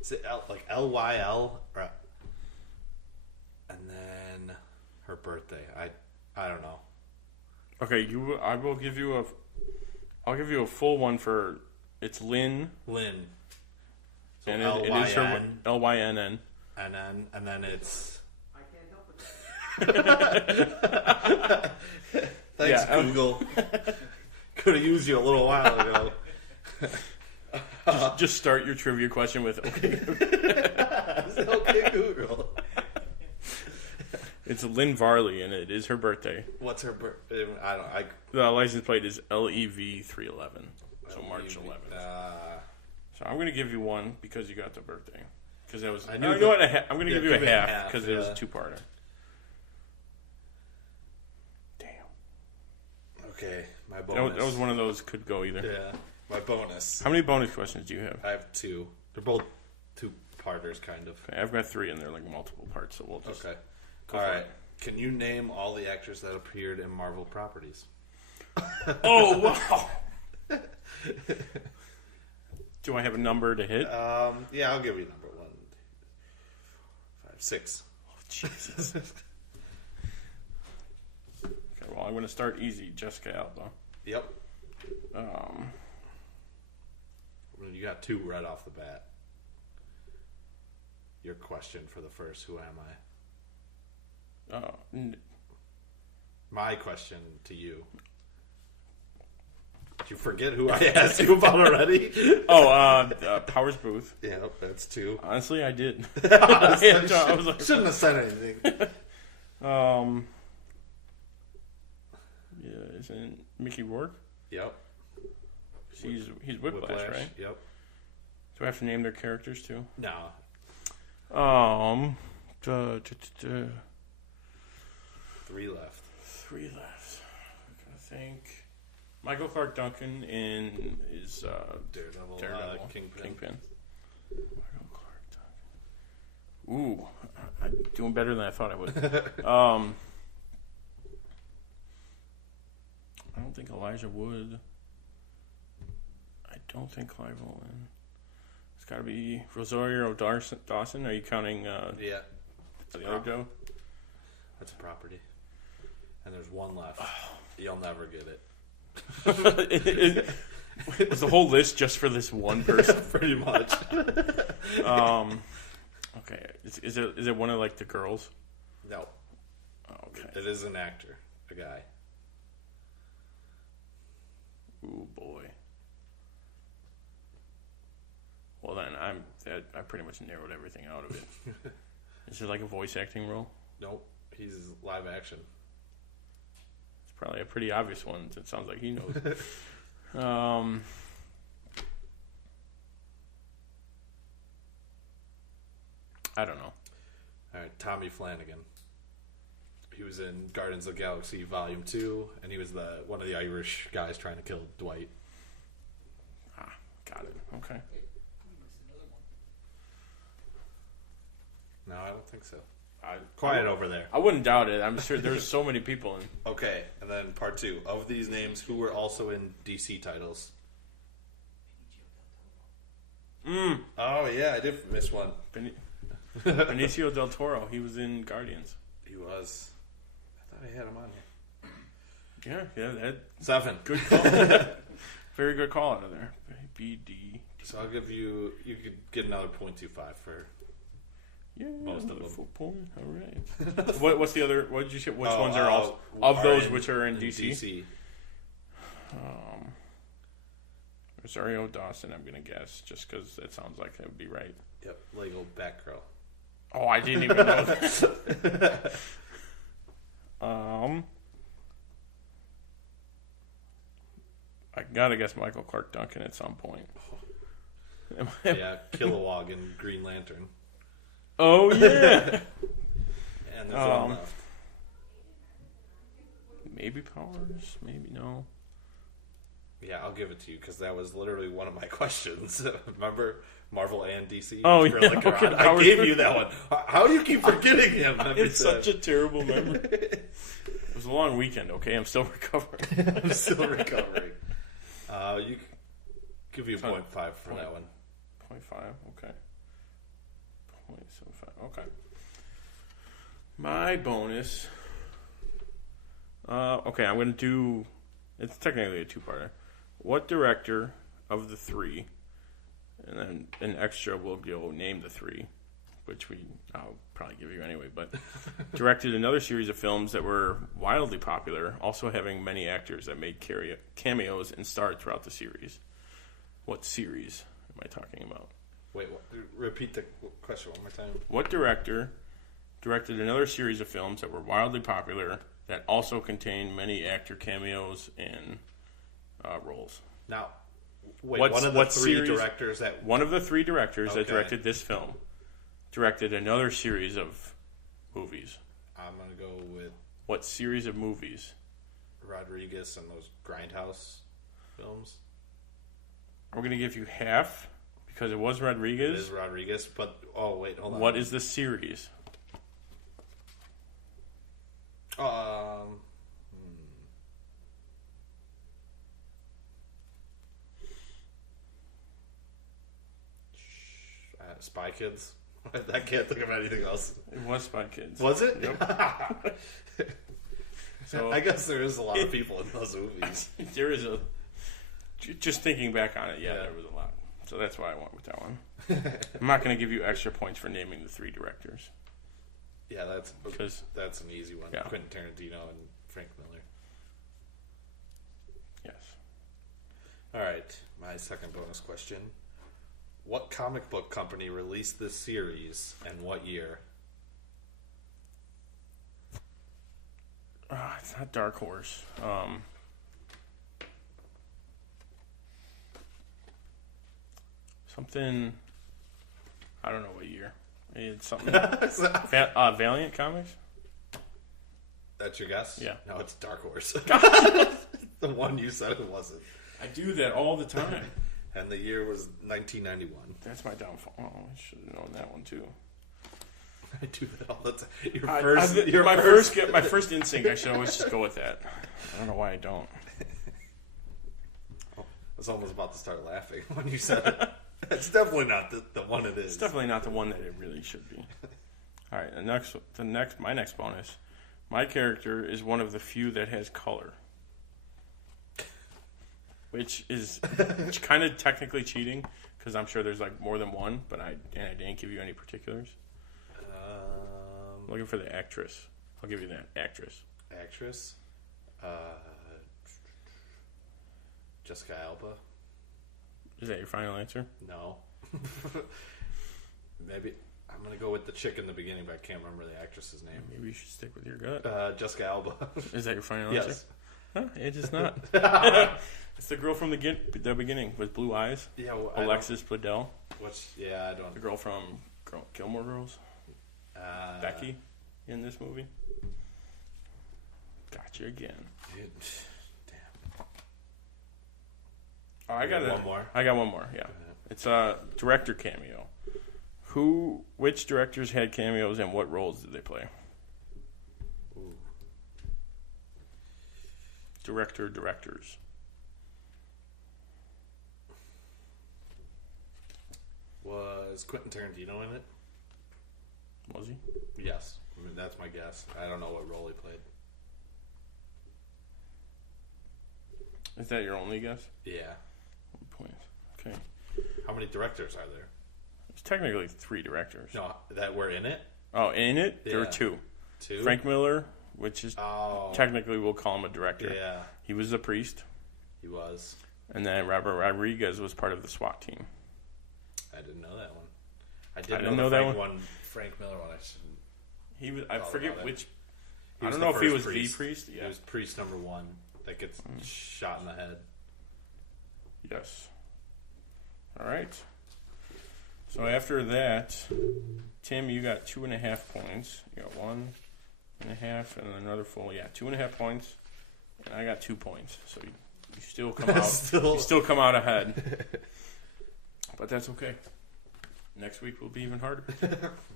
Is it like Lyl? And then her birthday. I don't know. Okay, I'll give you a full one for it's Lynn. Lynn. So and it is her Lynn. And then it's. I can't help it. Thanks, Google. Could have used you a little while ago. Just start your trivia question with okay. Okay, Google. It's Lynn Varley, and it is her birthday. What's her birthday? I don't. The license plate is LEV 311, so March 11th. So I'm going to give you one because you got the birthday. Because that was. I'm going to give you a half because it was a two-parter. Damn. Okay, my bonus. That was one of those could go either. Yeah, my bonus. How many bonus questions do you have? I have 2. They're both two-parters, kind of. Okay, I've got 3, and they're like multiple parts, so we'll just. Okay. All right. Can you name all the actors that appeared in Marvel properties? Oh, wow. Do I have a number to hit? Yeah, I'll give you number 1, 2, 5, 6. Oh, Jesus. Okay, well, I'm going to start easy. Jessica Alba. Yep. You got 2 right off the bat. Your question for the first, who am I? My question to you. Did you forget who I asked you about already? Powers Booth. Yeah, that's 2. Honestly, I did. I was like, shouldn't have said anything. Yeah, isn't Mickey Rourke? Yep. He's Whiplash, right? Yep. Do I have to name their characters too? No. Three left. I think Michael Clark Duncan is Daredevil. Kingpin. Michael Clark Duncan. Ooh, I'm doing better than I thought I would. I don't think Elijah Wood. I don't think Clive Owen. It's got to be Rosario Dawson. Are you counting? Yeah. The other Joe. That's a property. And there's one left. You'll never get it. Was the whole list just for this one person? Pretty much. Okay. Is it one of like the girls? No. Oh, okay. It is an actor, a guy. Ooh boy. Well then, I pretty much narrowed everything out of it. Is it like a voice acting role? Nope. He's live action. It's probably a pretty obvious one. It sounds like he knows. I don't know. All right, Tommy Flanagan. He was in Guardians of the Galaxy Volume 2, and he was one of the Irish guys trying to kill Dwight. Ah, got it. Okay. No, I don't think so. Quiet over there. I wouldn't doubt it. I'm sure there's so many people in. Okay, and then part 2. Of these names, who were also in DC titles? Oh, yeah, I did miss one. Benicio del Toro. He was in Guardians. He was. I thought I had him on here. Yeah. 7. Good call. Very good call out of there. BD. So I'll give you could get another 0.25 for most of them. Full point. All right. What's the other? What did you say? Which ones are all of those which are in DC? Rosario Dawson. I'm gonna guess just because it sounds like that would be right. Yep. Lego Batgirl. Oh, I didn't even know that. I gotta guess Michael Clark Duncan at some point. Yeah, Kilowog in Green Lantern. Oh yeah. And there's one left. Maybe Powers, maybe no. Yeah, I'll give it to you because that was literally one of my questions. Remember Marvel and DC? Oh yeah, okay, I gave you that one. How do you keep forgetting him? It's such a terrible memory. It was a long weekend. Okay, I'm still recovering. I'm still recovering. You give you a 0.5 for that one. 0.5, okay. 0.75, okay. My bonus. Okay, I'm going to do. It's technically a two-parter. What director of the three, and then an extra will go name the three, which I'll probably give you anyway, but directed another series of films that were wildly popular, also having many actors that made cameos and starred throughout the series. What series am I talking about? Wait, repeat the question one more time. What director directed another series of films that were wildly popular that also contained many actor cameos and roles? Now, wait, one of the three directors that directed this film directed another series of movies. I'm going to go with... What series of movies? Rodriguez and those Grindhouse films. I'm going to give you half because it was Rodriguez. It is Rodriguez, but... Oh, wait, hold on. What is the series? Spy Kids. I can't think of anything else. It was Spy Kids. Was it? Yep. So I guess there is a lot of people in those movies. There is a... Just thinking back on it, yeah, there was a lot. So that's why I went with that one. I'm not going to give you extra points for naming the three directors. Yeah, that's an easy one. Yeah. Quentin Tarantino and Frank Miller. Yes. All right, my second bonus question. What comic book company released this series and what year? It's not Dark Horse. Something... I don't know what year. It's something. Valiant Comics? That's your guess? Yeah. No, it's Dark Horse. The one you said it wasn't. I do that all the time. And the year was 1991. That's my downfall. Oh, I should have known that one too. I do that all the time. My first instinct, I should always just go with that. I don't know why I don't. I was almost about to start laughing when you said it. It's definitely not the one it is. It's definitely not the one that it really should be. All right, my next bonus. My character is one of the few that has color, which is kind of technically cheating because I'm sure there's like more than one, but I didn't give you any particulars. I'm looking for the actress. I'll give you that actress. Actress, Jessica Alba. Is that your final answer? No. Maybe I'm gonna go with the chick in the beginning, but I can't remember the actress's name. Maybe you should stick with your gut. Jessica Alba. Is that your final yes. answer? Huh? It's just not. It's the girl from the beginning with blue eyes. Yeah, well, Alexis Bledel. I don't. The girl from Gilmore Girls. Becky in this movie. Gotcha again. Damn. Oh, I got one more. I got one more. Yeah, it's a director cameo. Which directors had cameos and what roles did they play? Ooh. Directors. Was Quentin Tarantino in it? Was he? Yes. I mean, that's my guess. I don't know what role he played. Is that your only guess? Yeah. 1 point. Okay. How many directors are there? It's technically 3 directors. No, that were in it? Oh, in it? There were 2. 2? Frank Miller, which is technically we'll call him a director. Yeah. He was the priest. He was. And then Robert Rodriguez was part of the SWAT team. I didn't know that one. I didn't know that one. Frank Miller one. I shouldn't. He was. I forget which. I don't know if he was the priest. Yeah. He was priest number 1 that gets shot in the head. Yes. All right. So after that, Tim, you got 2.5 points. You got 1.5, and then another full. Yeah, 2.5 points, and I got 2 points. So you still come out. You still come out ahead. But that's okay. Next week will be even harder.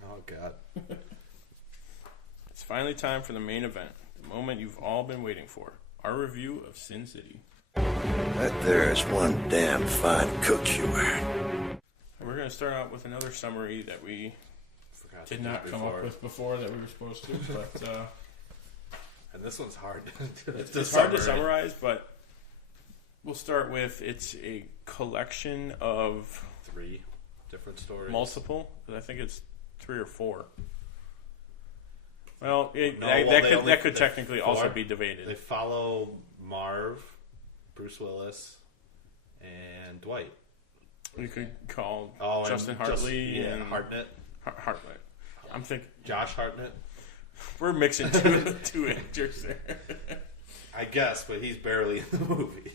Oh God. It's finally time for the main event, the moment you've all been waiting for. Our review of Sin City. That there is one damn fine cook you were. And we're going to start out with another summary that we did not come up with before that we were supposed to. But and this one's hard. It's hard to summarize, but we'll start with it's a collection of 3 different stories. Multiple, because I think it's 3 or 4. Well, that could technically also be debated. They follow Marv, Bruce Willis, and Dwight. We could call Justin Hartley and Hartnett. Hartnett. I'm thinking Josh Hartnett. We're mixing two actors there. I guess, but he's barely in the movie.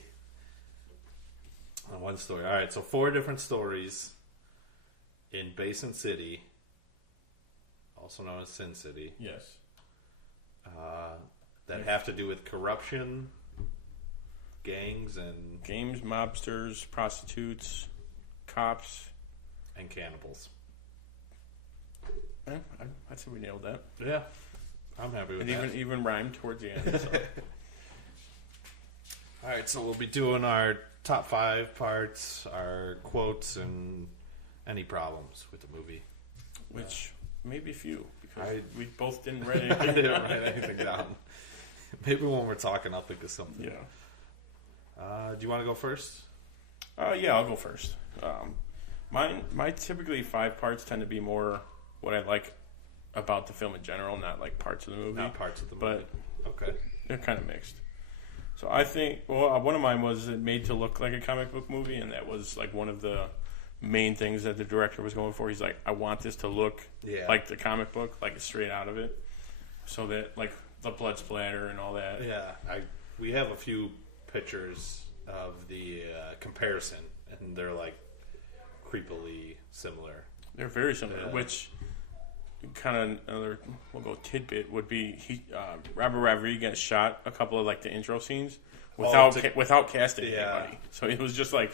On one story. All right, so 4 different stories in Basin City, also known as Sin City. Yes. That have to do with corruption, gangs, mobsters, prostitutes, cops, and cannibals. I'd say we nailed that. Yeah, I'm happy with that. Even rhymed towards the end. So. All right, so we'll be doing our top 5 parts, our quotes, and any problems with the movie. Which may be few, because we both didn't write anything I didn't write anything down. Maybe when we're talking, I'll think of something. Yeah. Do you want to go first? Yeah, I'll go first. My typically 5 parts tend to be more what I like about the film in general, not like parts of the movie. Not parts of the movie. But okay, they're kind of mixed. So I think, one of mine was made to look like a comic book movie, and that was like one of the main things that the director was going for. He's like, I want this to look like the comic book, like it's straight out of it, so that like the blood splatter and all that. Yeah, we have a few pictures of the comparison, and they're like creepily similar. They're very similar, which kind of another we'll go tidbit would be Robert Rodriguez shot a couple of like the intro scenes without casting anybody. So it was just like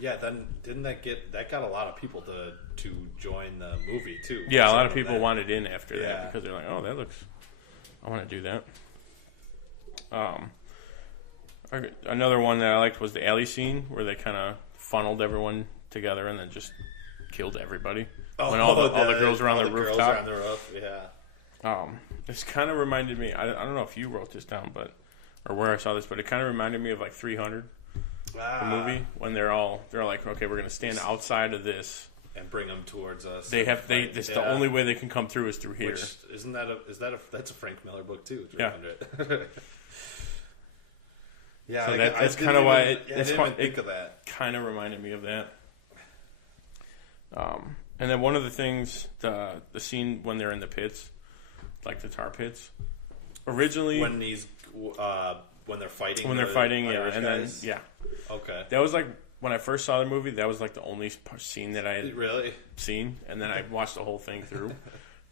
then didn't that got a lot of people to join the movie too? Yeah, a lot of people wanted in after that because they're like, oh, that looks. I want to do that. Another one that I liked was the alley scene where they kind of funneled everyone together and then just killed everybody. When all the girls were on the rooftop. This kind of reminded me. I don't know if you wrote this down, or where I saw this, but it kind of reminded me of like 300, the movie, when they're like, okay, we're gonna stand outside of this and bring them towards us. It's the only way they can come through is through here. That's a Frank Miller book too? 300. Yeah. So that's kind of why it think of that. Kind of reminded me of that. And then one of the things, the scene when they're in the pits, like the tar pits, originally when they're fighting, and guys? then okay, that was like when I first saw the movie. That was like the only scene that I had seen, and then I watched the whole thing through.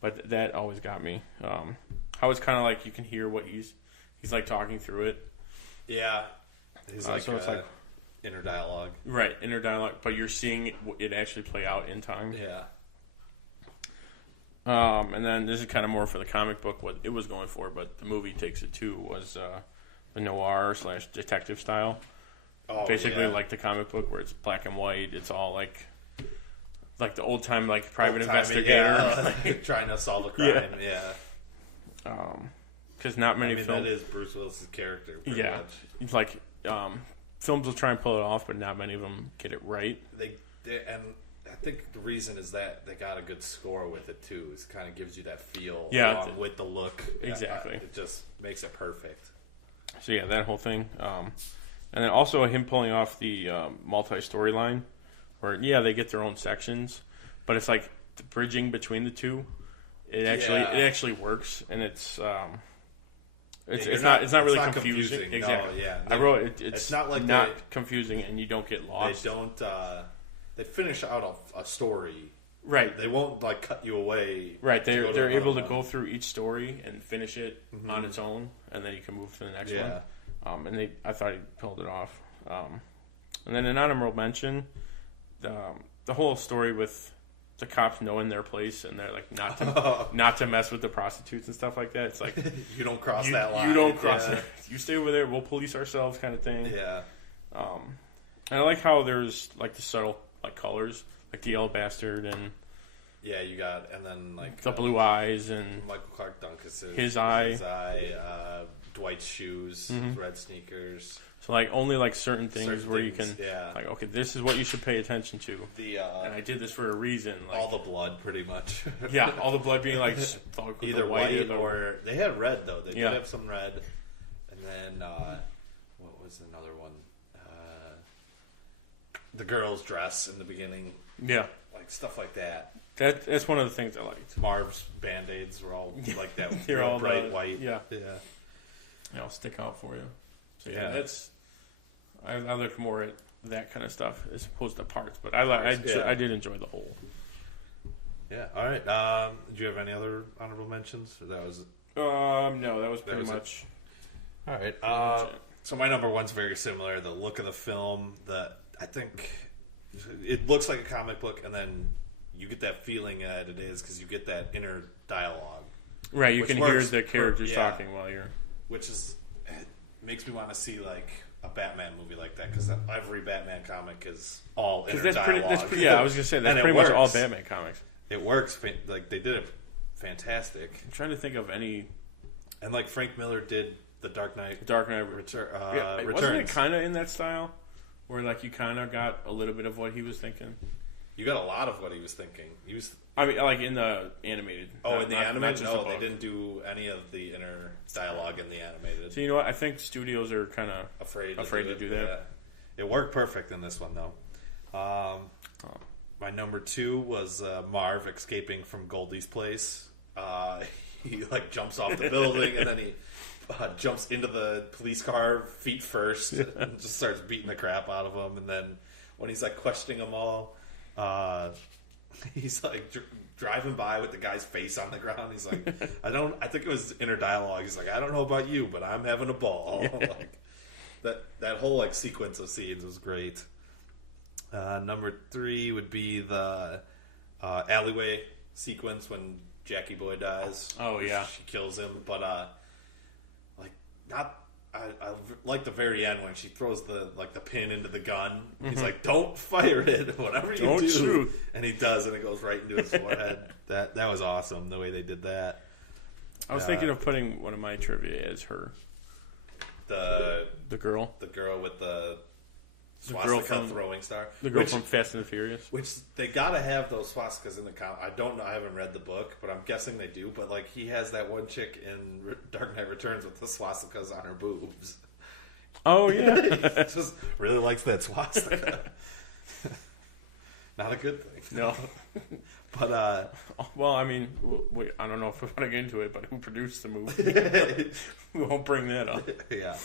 But that always got me. How it's kind of like you can hear what he's like talking through it. Yeah, he's like, so it's like inner dialogue. Right, inner dialogue, but you're seeing it actually play out in time. Yeah. And then this is kind of more for the comic book, what it was going for, but the movie takes it too, was the noir / detective style. Oh, basically like the comic book where it's black and white. It's all like the old time like private investigator. Trying to solve a crime, because not many films. That is Bruce Willis's character. Pretty much. It's like films will try and pull it off, but not many of them get it right. And I think the reason is that they got a good score with it too. It kind of gives you that feel, along with the look. Exactly, it just makes it perfect. So yeah, that whole thing, and then also him pulling off the multi-storyline, where they get their own sections, but it's like the bridging between the two. It actually works, and it's not really confusing. Exactly. No, I wrote it. It's not like confusing, and you don't get lost. They don't. They finish out a story. Right. They won't like cut you away. Right. They're able to go through each story and finish it on its own, and then you can move to the next one. And I thought he pulled it off. And then an honorable mention, the whole story with the cops knowing their place and they're like not to mess with the prostitutes and stuff like that. It's like you don't cross that line. You don't cross it. You stay over there. We'll police ourselves, kind of thing. Yeah. And I like how there's like the subtle like colors, like the yellow bastard and you got, and then like the blue eyes and Michael Clark Duncan's his eye, Dwight's shoes, red sneakers. So like only like certain things where you can like, okay, this is what you should pay attention to. And I did this for a reason. Like, all the blood, pretty much. All the blood being like either white or they had red though. They did have some red, and then what was another one? The girl's dress in the beginning. Yeah, like stuff like that. That's one of the things I liked. Marv's Band-Aids were all like that. They're all bright white. Yeah. They'll stick out for you. So that's. I look more at that kind of stuff as opposed to parts, but I did enjoy the whole. Yeah. All right. Did you have any other honorable mentions? Or that was. No, that was pretty much. All right. So my number one's very similar. The look of the film. I think it looks like a comic book, and then you get that feeling that it is because you get that inner dialogue. Right. You can hear the characters talking while you're. Which makes me want to see like a Batman movie like that, because every Batman comic is all inner dialogue. I was gonna say that's pretty much all Batman comics. It works. Like they did it fantastic. I'm trying to think of any. And like Frank Miller did the Dark Knight Returns. Wasn't it kind of in that style, where like you kind of got a little bit of what he was thinking? You got a lot of what he was thinking. I mean, like in the animated. In the animated? No, they didn't do any of the inner dialogue in the animated. So you know what? I think studios are kind of afraid to do that. Yeah. It worked perfect in this one, though. My number two was Marv escaping from Goldie's place. He like jumps off the building and then he jumps into the police car feet first and just starts beating the crap out of them. And then when he's like questioning them all. he's like driving by with the guy's face on the ground. He's like, I think it was inner dialogue. He's like, I don't know about you, but I'm having a ball. Yeah. Like that whole like sequence of scenes was great. Number 3 would be the alleyway sequence when Jackie Boy dies. Oh yeah, she kills him, but like not. I like the very end when she throws the pin into the gun. He's like, "Don't fire it, whatever you Don't do," shoot. And he does, and it goes right into his forehead. That was awesome the way they did that. I was thinking of putting one of my trivia as her. The girl with the swastika throwing star. The girl from Fast and the Furious. Which they gotta have those swastikas in the comic. I don't know. I haven't read the book, but I'm guessing they do. But like, he has that one chick in Dark Knight Returns with the swastikas on her boobs. Oh yeah, he just really likes that swastika. Not a good thing. No. But well, I mean, I don't know if we want to get into it, but who produced the movie? We won't bring that up. Yeah.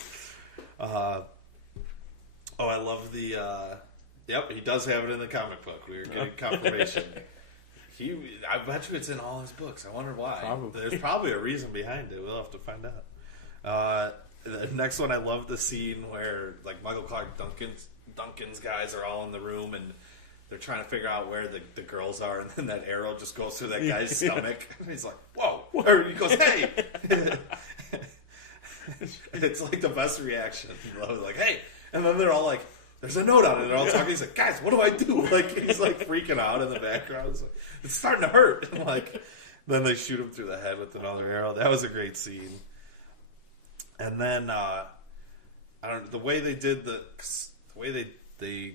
I love the. Yep, he does have it in the comic book. We were getting confirmation. I bet you it's in all his books. I wonder why. Probably. There's probably a reason behind it. We'll have to find out. The next one, I love the scene where like Michael Clark Duncan's guys are all in the room and they're trying to figure out where the girls are, and then that arrow just goes through that guy's stomach, and he's like, "Whoa!" Or he goes, "Hey!" It's like the best reaction. Like, "Hey!" And then they're all like, "There's a note on it." They're all talking. He's like, "Guys, what do I do?" Like, he's like freaking out in the background. It's, like, it's starting to hurt. And like, then they shoot him through the head with another arrow. That was a great scene. And then I don't know, the way they did the way they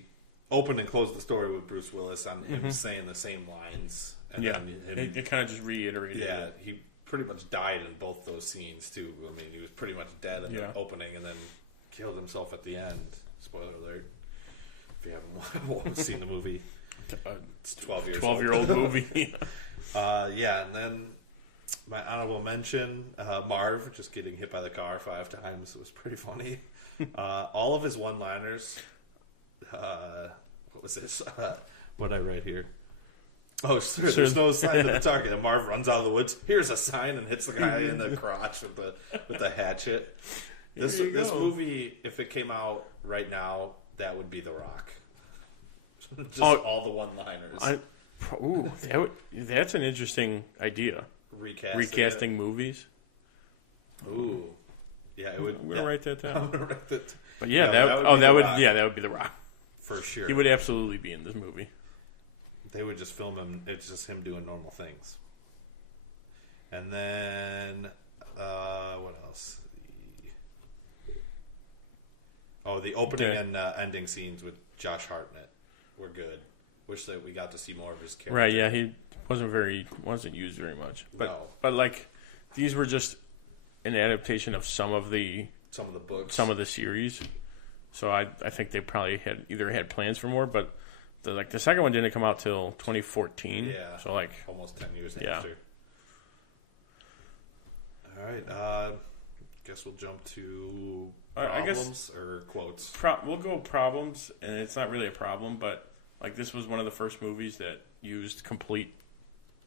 opened and closed the story with Bruce Willis on him saying the same lines. And then it kind of just reiterated. Yeah, it. he pretty much died in both those scenes too. I mean, he was pretty much dead in the opening and then killed himself at the end. Spoiler alert. If you haven't seen the movie, it's 12 years 12-year-old movie. Yeah, and then my honorable mention, Marv just getting hit by the car 5 times. It was pretty funny. All of his one-liners. What was this? What did I write here? Oh, sure, there's no sign of the target. And Marv runs out of the woods. Here's a sign, and hits the guy in the crotch with the hatchet. This movie, if it came out right now, that would be The Rock. Just all the one-liners. That's an interesting idea. Recasting movies. Ooh, yeah, it would. I'm gonna write that down. I'm gonna write that. But yeah, that would be The Rock for sure. He would absolutely be in this movie. They would just film him. It's just him doing normal things. And then what else? The opening and ending scenes with Josh Hartnett were good. Wish that we got to see more of his character. Right? Yeah, he wasn't used very much. But like these were just an adaptation of some of the books, some of the series. So I think they probably had plans for more, but the second one didn't come out till 2014. Yeah, so like almost 10 years after. All right, guess we'll jump to problems or quotes. We'll go problems, and it's not really a problem, but like this was one of the first movies that used complete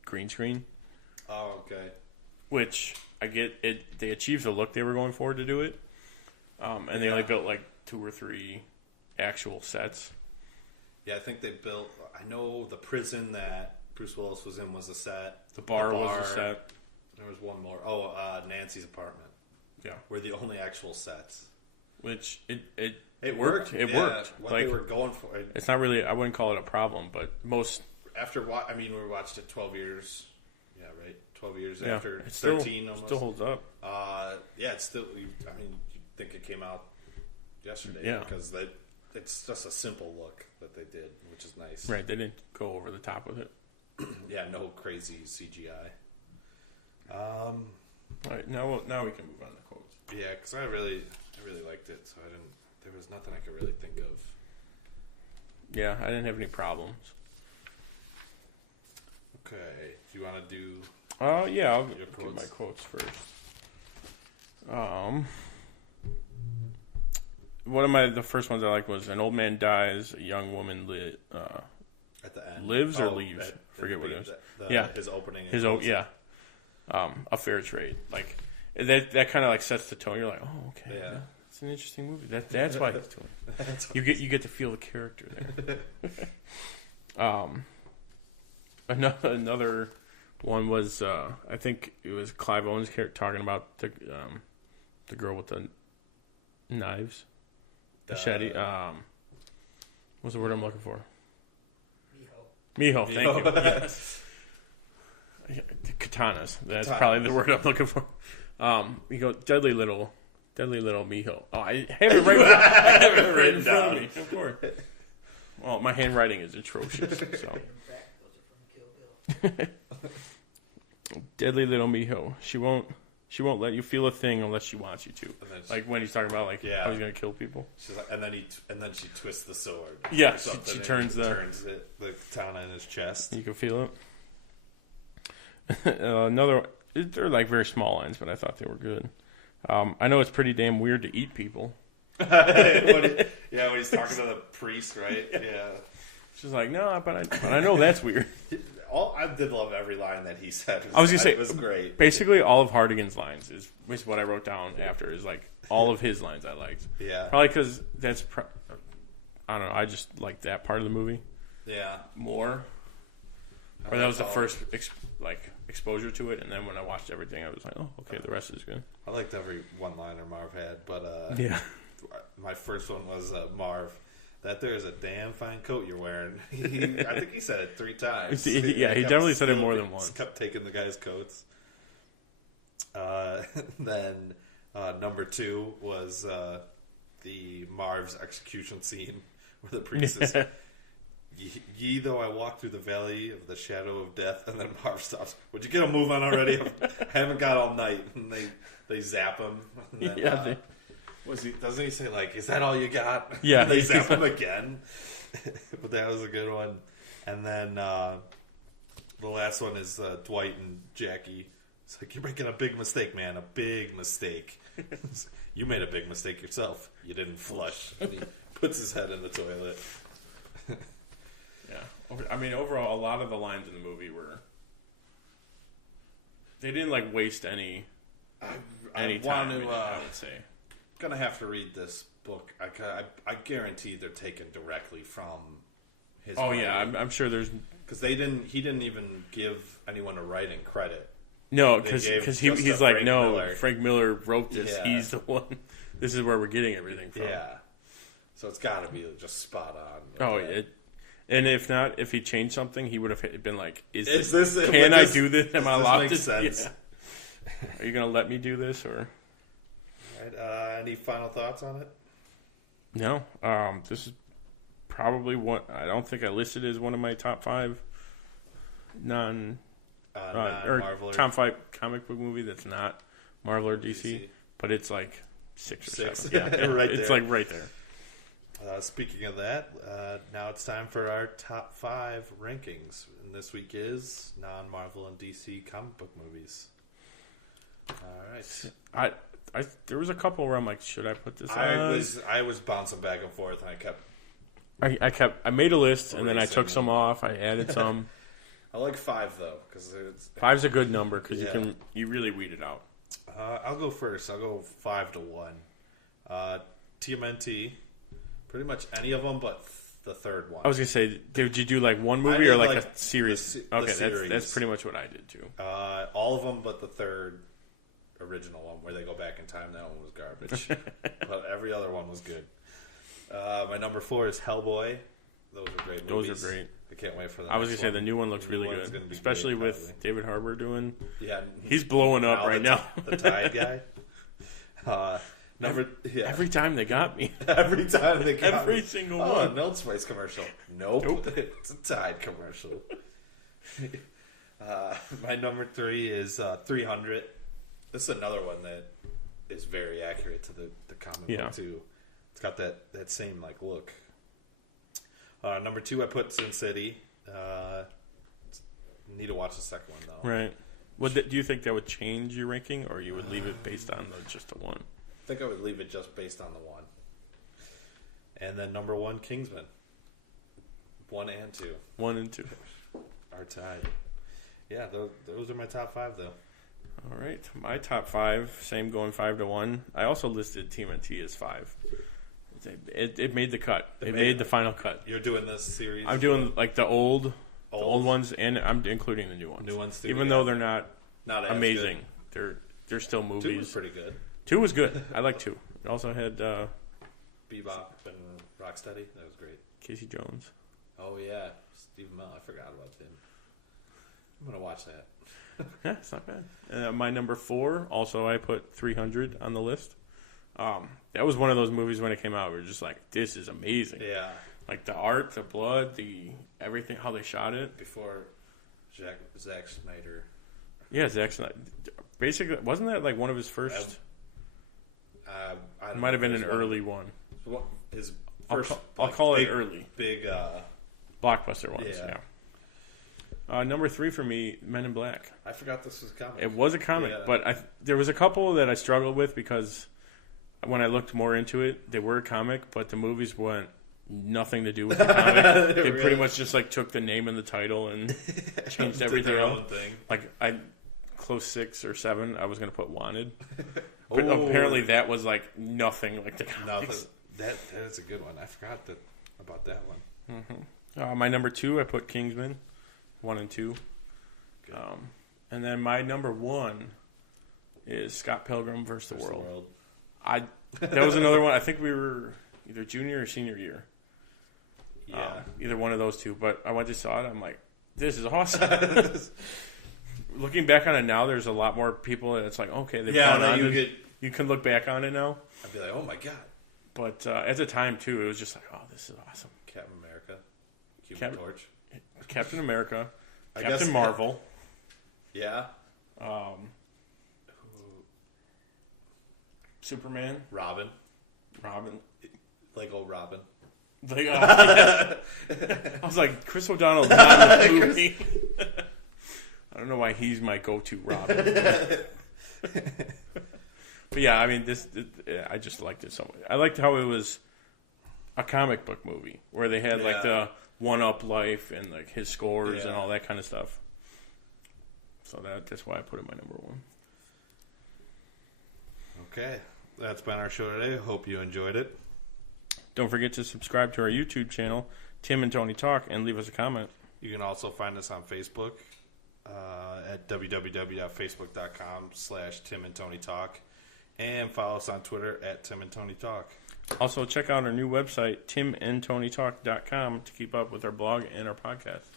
green screen. Oh, okay. Which I get it. They achieved the look they were going for to do it, and they only built like 2 or 3 actual sets. Yeah, I think they built. I know the prison that Bruce Willis was in was a set. The bar was a set. There was one more. Nancy's apartment. Yeah, were the only actual sets. Which it worked. It worked. What they were going for. It's not really. I wouldn't call it a problem, but most after we watched it 12 years. Yeah, right. 12 years after it's 13 almost. Still holds up. Yeah, it's still. I mean, you think it came out yesterday? Yeah, because it's just a simple look that they did, which is nice. Right, they didn't go over the top with it. Yeah, no crazy CGI. All right, now we can move on to quotes. Yeah, because I really liked it, so there was nothing I could really think of. Yeah, I didn't have any problems. Okay, do you want to do? Yeah, I'll give my quotes first. One of the first ones I liked was, "An old man dies, a young woman At the end. lives or leaves. Forget what it is. His opening. A fair trade. Like that kind of like sets the tone. You're like, oh, okay. Yeah. It's an interesting movie. That's why he's doing it. You get to feel the character there. Another one was I think it was Clive Owen's character talking about the girl with the knives, machete. What's the word I'm looking for? Miho. Thank you. Yes. Katanas. That's probably the word I'm looking for. You go deadly little Miho. Oh, I have it right. I have it right in front of me. Of course. Well, my handwriting is atrocious. So. Deadly little Miho. She won't let you feel a thing unless she wants you to. Like when he's talking about how he's gonna kill people. She's like, and then she twists the sword. Yeah, she turns the katana in his chest. You can feel it. Another. They're like very small lines, but I thought they were good. I know it's pretty damn weird to eat people. when he's talking to the priest, right? Yeah. She's like, no, but I know that's weird. I did love every line that he said. I was gonna say it was great. Basically, all of Hardigan's lines is what I wrote down after. Is like all of his lines I liked. Yeah. Probably because that's I don't know. I just like that part of the movie. Yeah. More. Or that was the first exposure to it, and then when I watched everything, I was like, oh, okay, the rest is good. I liked every one-liner Marv had, but yeah. My first one was Marv. That there is a damn fine coat you're wearing. I think he said it 3 times. Yeah, he definitely said it more than once. Kept taking the guy's coats. Then number 2 was the Marv's execution scene where the priest is, ye though I walk through the valley of the shadow of death, and then Marv stops. Would you get a move on already? I haven't got all night. And they zap him. And then, doesn't he say, like, is that all you got? Yeah. They zap him again. But that was a good one. And then the last one is Dwight and Jackie. It's like, you're making a big mistake, man. A big mistake. You made a big mistake yourself. You didn't flush. And he puts his head in the toilet. Yeah. I mean, overall, a lot of the lines in the movie were... They didn't, waste any time, I would say. Gonna have to read this book. I guarantee they're taken directly from his. Oh writing. Yeah, I'm sure there's because he didn't even give anyone a writing credit. No, because he's like, no, Miller. Frank Miller wrote this. Yeah. He's the one. This is where we're getting everything from. Yeah, so it's got to be just spot on. Oh, and if not, if he changed something, he would have been like, "Is this? Can I do this? Am I allowed to? Sense? Yeah. Are you gonna let me do this or?" Right, any final thoughts on it? No. This is probably what I don't think I listed as one of my top 5 non-Marvel top 5 comic book movie that's not Marvel or DC. But it's like 6 or 7. Yeah, right it's there. like right there. Speaking of that, now it's time for our top 5 rankings, and this week is non-Marvel and DC comic book movies. All right. There was a couple where I'm like, should I put this? I was bouncing back and forth, and I made a list, and then I took some off. I added some. I like 5 though, because 5's a good number because you really weed it out. I'll go first. I'll go 5 to 1. TMNT, pretty much any of them, but the third one. I was gonna say, did you do like one movie or like a series? Okay, series. That's pretty much what I did too. All of them, but the third original one where they go back in time. That one was garbage, but every other one was good. My number 4 is Hellboy. Those are great movies. Those are great. I can't wait for that. I was gonna say the new one looks really good, especially great, with David Harbour doing. Yeah, he's blowing up right now. The Tide guy. Every time they got me. Every time they got every me. single one. one. A Milk Spice commercial. Nope. It's a Tide commercial. My number 3 is 300. This is another one that is very accurate to the comic book too. It's got that same look. Number 2, I put Sin City. Need to watch the second one though. Right. Do you think that would change your ranking, or you would leave it based on just the one? I think I would leave it just based on the one. And then number 1, Kingsman. 1 and 2. 1 and 2 are tied. Yeah, those are my top 5, though. All right, my top 5, same going 5-1. I also listed TMNT as 5. It made the cut. It made the final cut. You're doing this series? I'm doing like the old ones, and I'm including the new ones. New ones too, even though they're not amazing. Good. They're still movies. 2 was pretty good. 2 was good. I like 2. It also had Bebop and Rocksteady. That was great. Casey Jones. Oh yeah, Stephen Mel. I forgot about him. I'm gonna watch that. Yeah, it's not bad. My number 4, also I put 300 on the list. That was one of those movies when it came out. We were just like, this is amazing. Yeah. Like the art, the blood, the everything, how they shot it. Before Zack Snyder. Yeah, Zack Snyder. Basically, wasn't that like one of his first? It might have been an early one. His first. I'll call it early. Big. Blockbuster ones, yeah. Number 3 for me, Men in Black. I forgot this was a comic. It was a comic, but there was a couple that I struggled with because when I looked more into it, they were a comic, but the movies went nothing to do with the comic. They pretty much just like took the name and the title and changed everything else. Like close 6 or 7, I was going to put Wanted, but apparently that was like nothing like the comics. That is a good one. I forgot about that one. Mm-hmm. My number 2, I put Kingsman, 1 and 2. And then my number 1 is Scott Pilgrim vs. the World. That was another one. I think we were either junior or senior year. Yeah. Either one of those two. But I went to saw it. I'm like, this is awesome. Looking back on it now, there's a lot more people. And it's like, okay, they've gone on. You can look back on it now. I'd be like, oh my god. But at the time too, it was just like, oh, this is awesome. Captain America, Human Torch, Captain America, I Captain guess, Marvel. Yeah. Superman. Robin. Like old Robin. Like, yeah. I was like, Chris O'Donnell's not in the movie. I don't know why he's my go-to Robin. But yeah, I mean, I just liked it so much. I liked how it was a comic book movie where they had like the one-up life and like his scores and all that kind of stuff. So that's why I put it my number 1. Okay, that's been our show today. Hope you enjoyed it. Don't forget to subscribe to our YouTube channel, Tim and Tony Talk, and leave us a comment. You can also find us on Facebook at www.facebook.com/Tim and Tony Talk, and follow us on Twitter at Tim and Tony Talk. Also, check out our new website, timandtonytalk.com, to keep up with our blog and our podcast.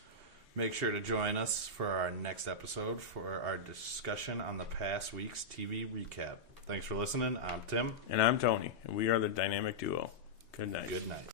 Make sure to join us for our next episode for our discussion on the past week's TV recap. Thanks for listening. I'm Tim. And I'm Tony. And we are the dynamic duo. Good night. Good night.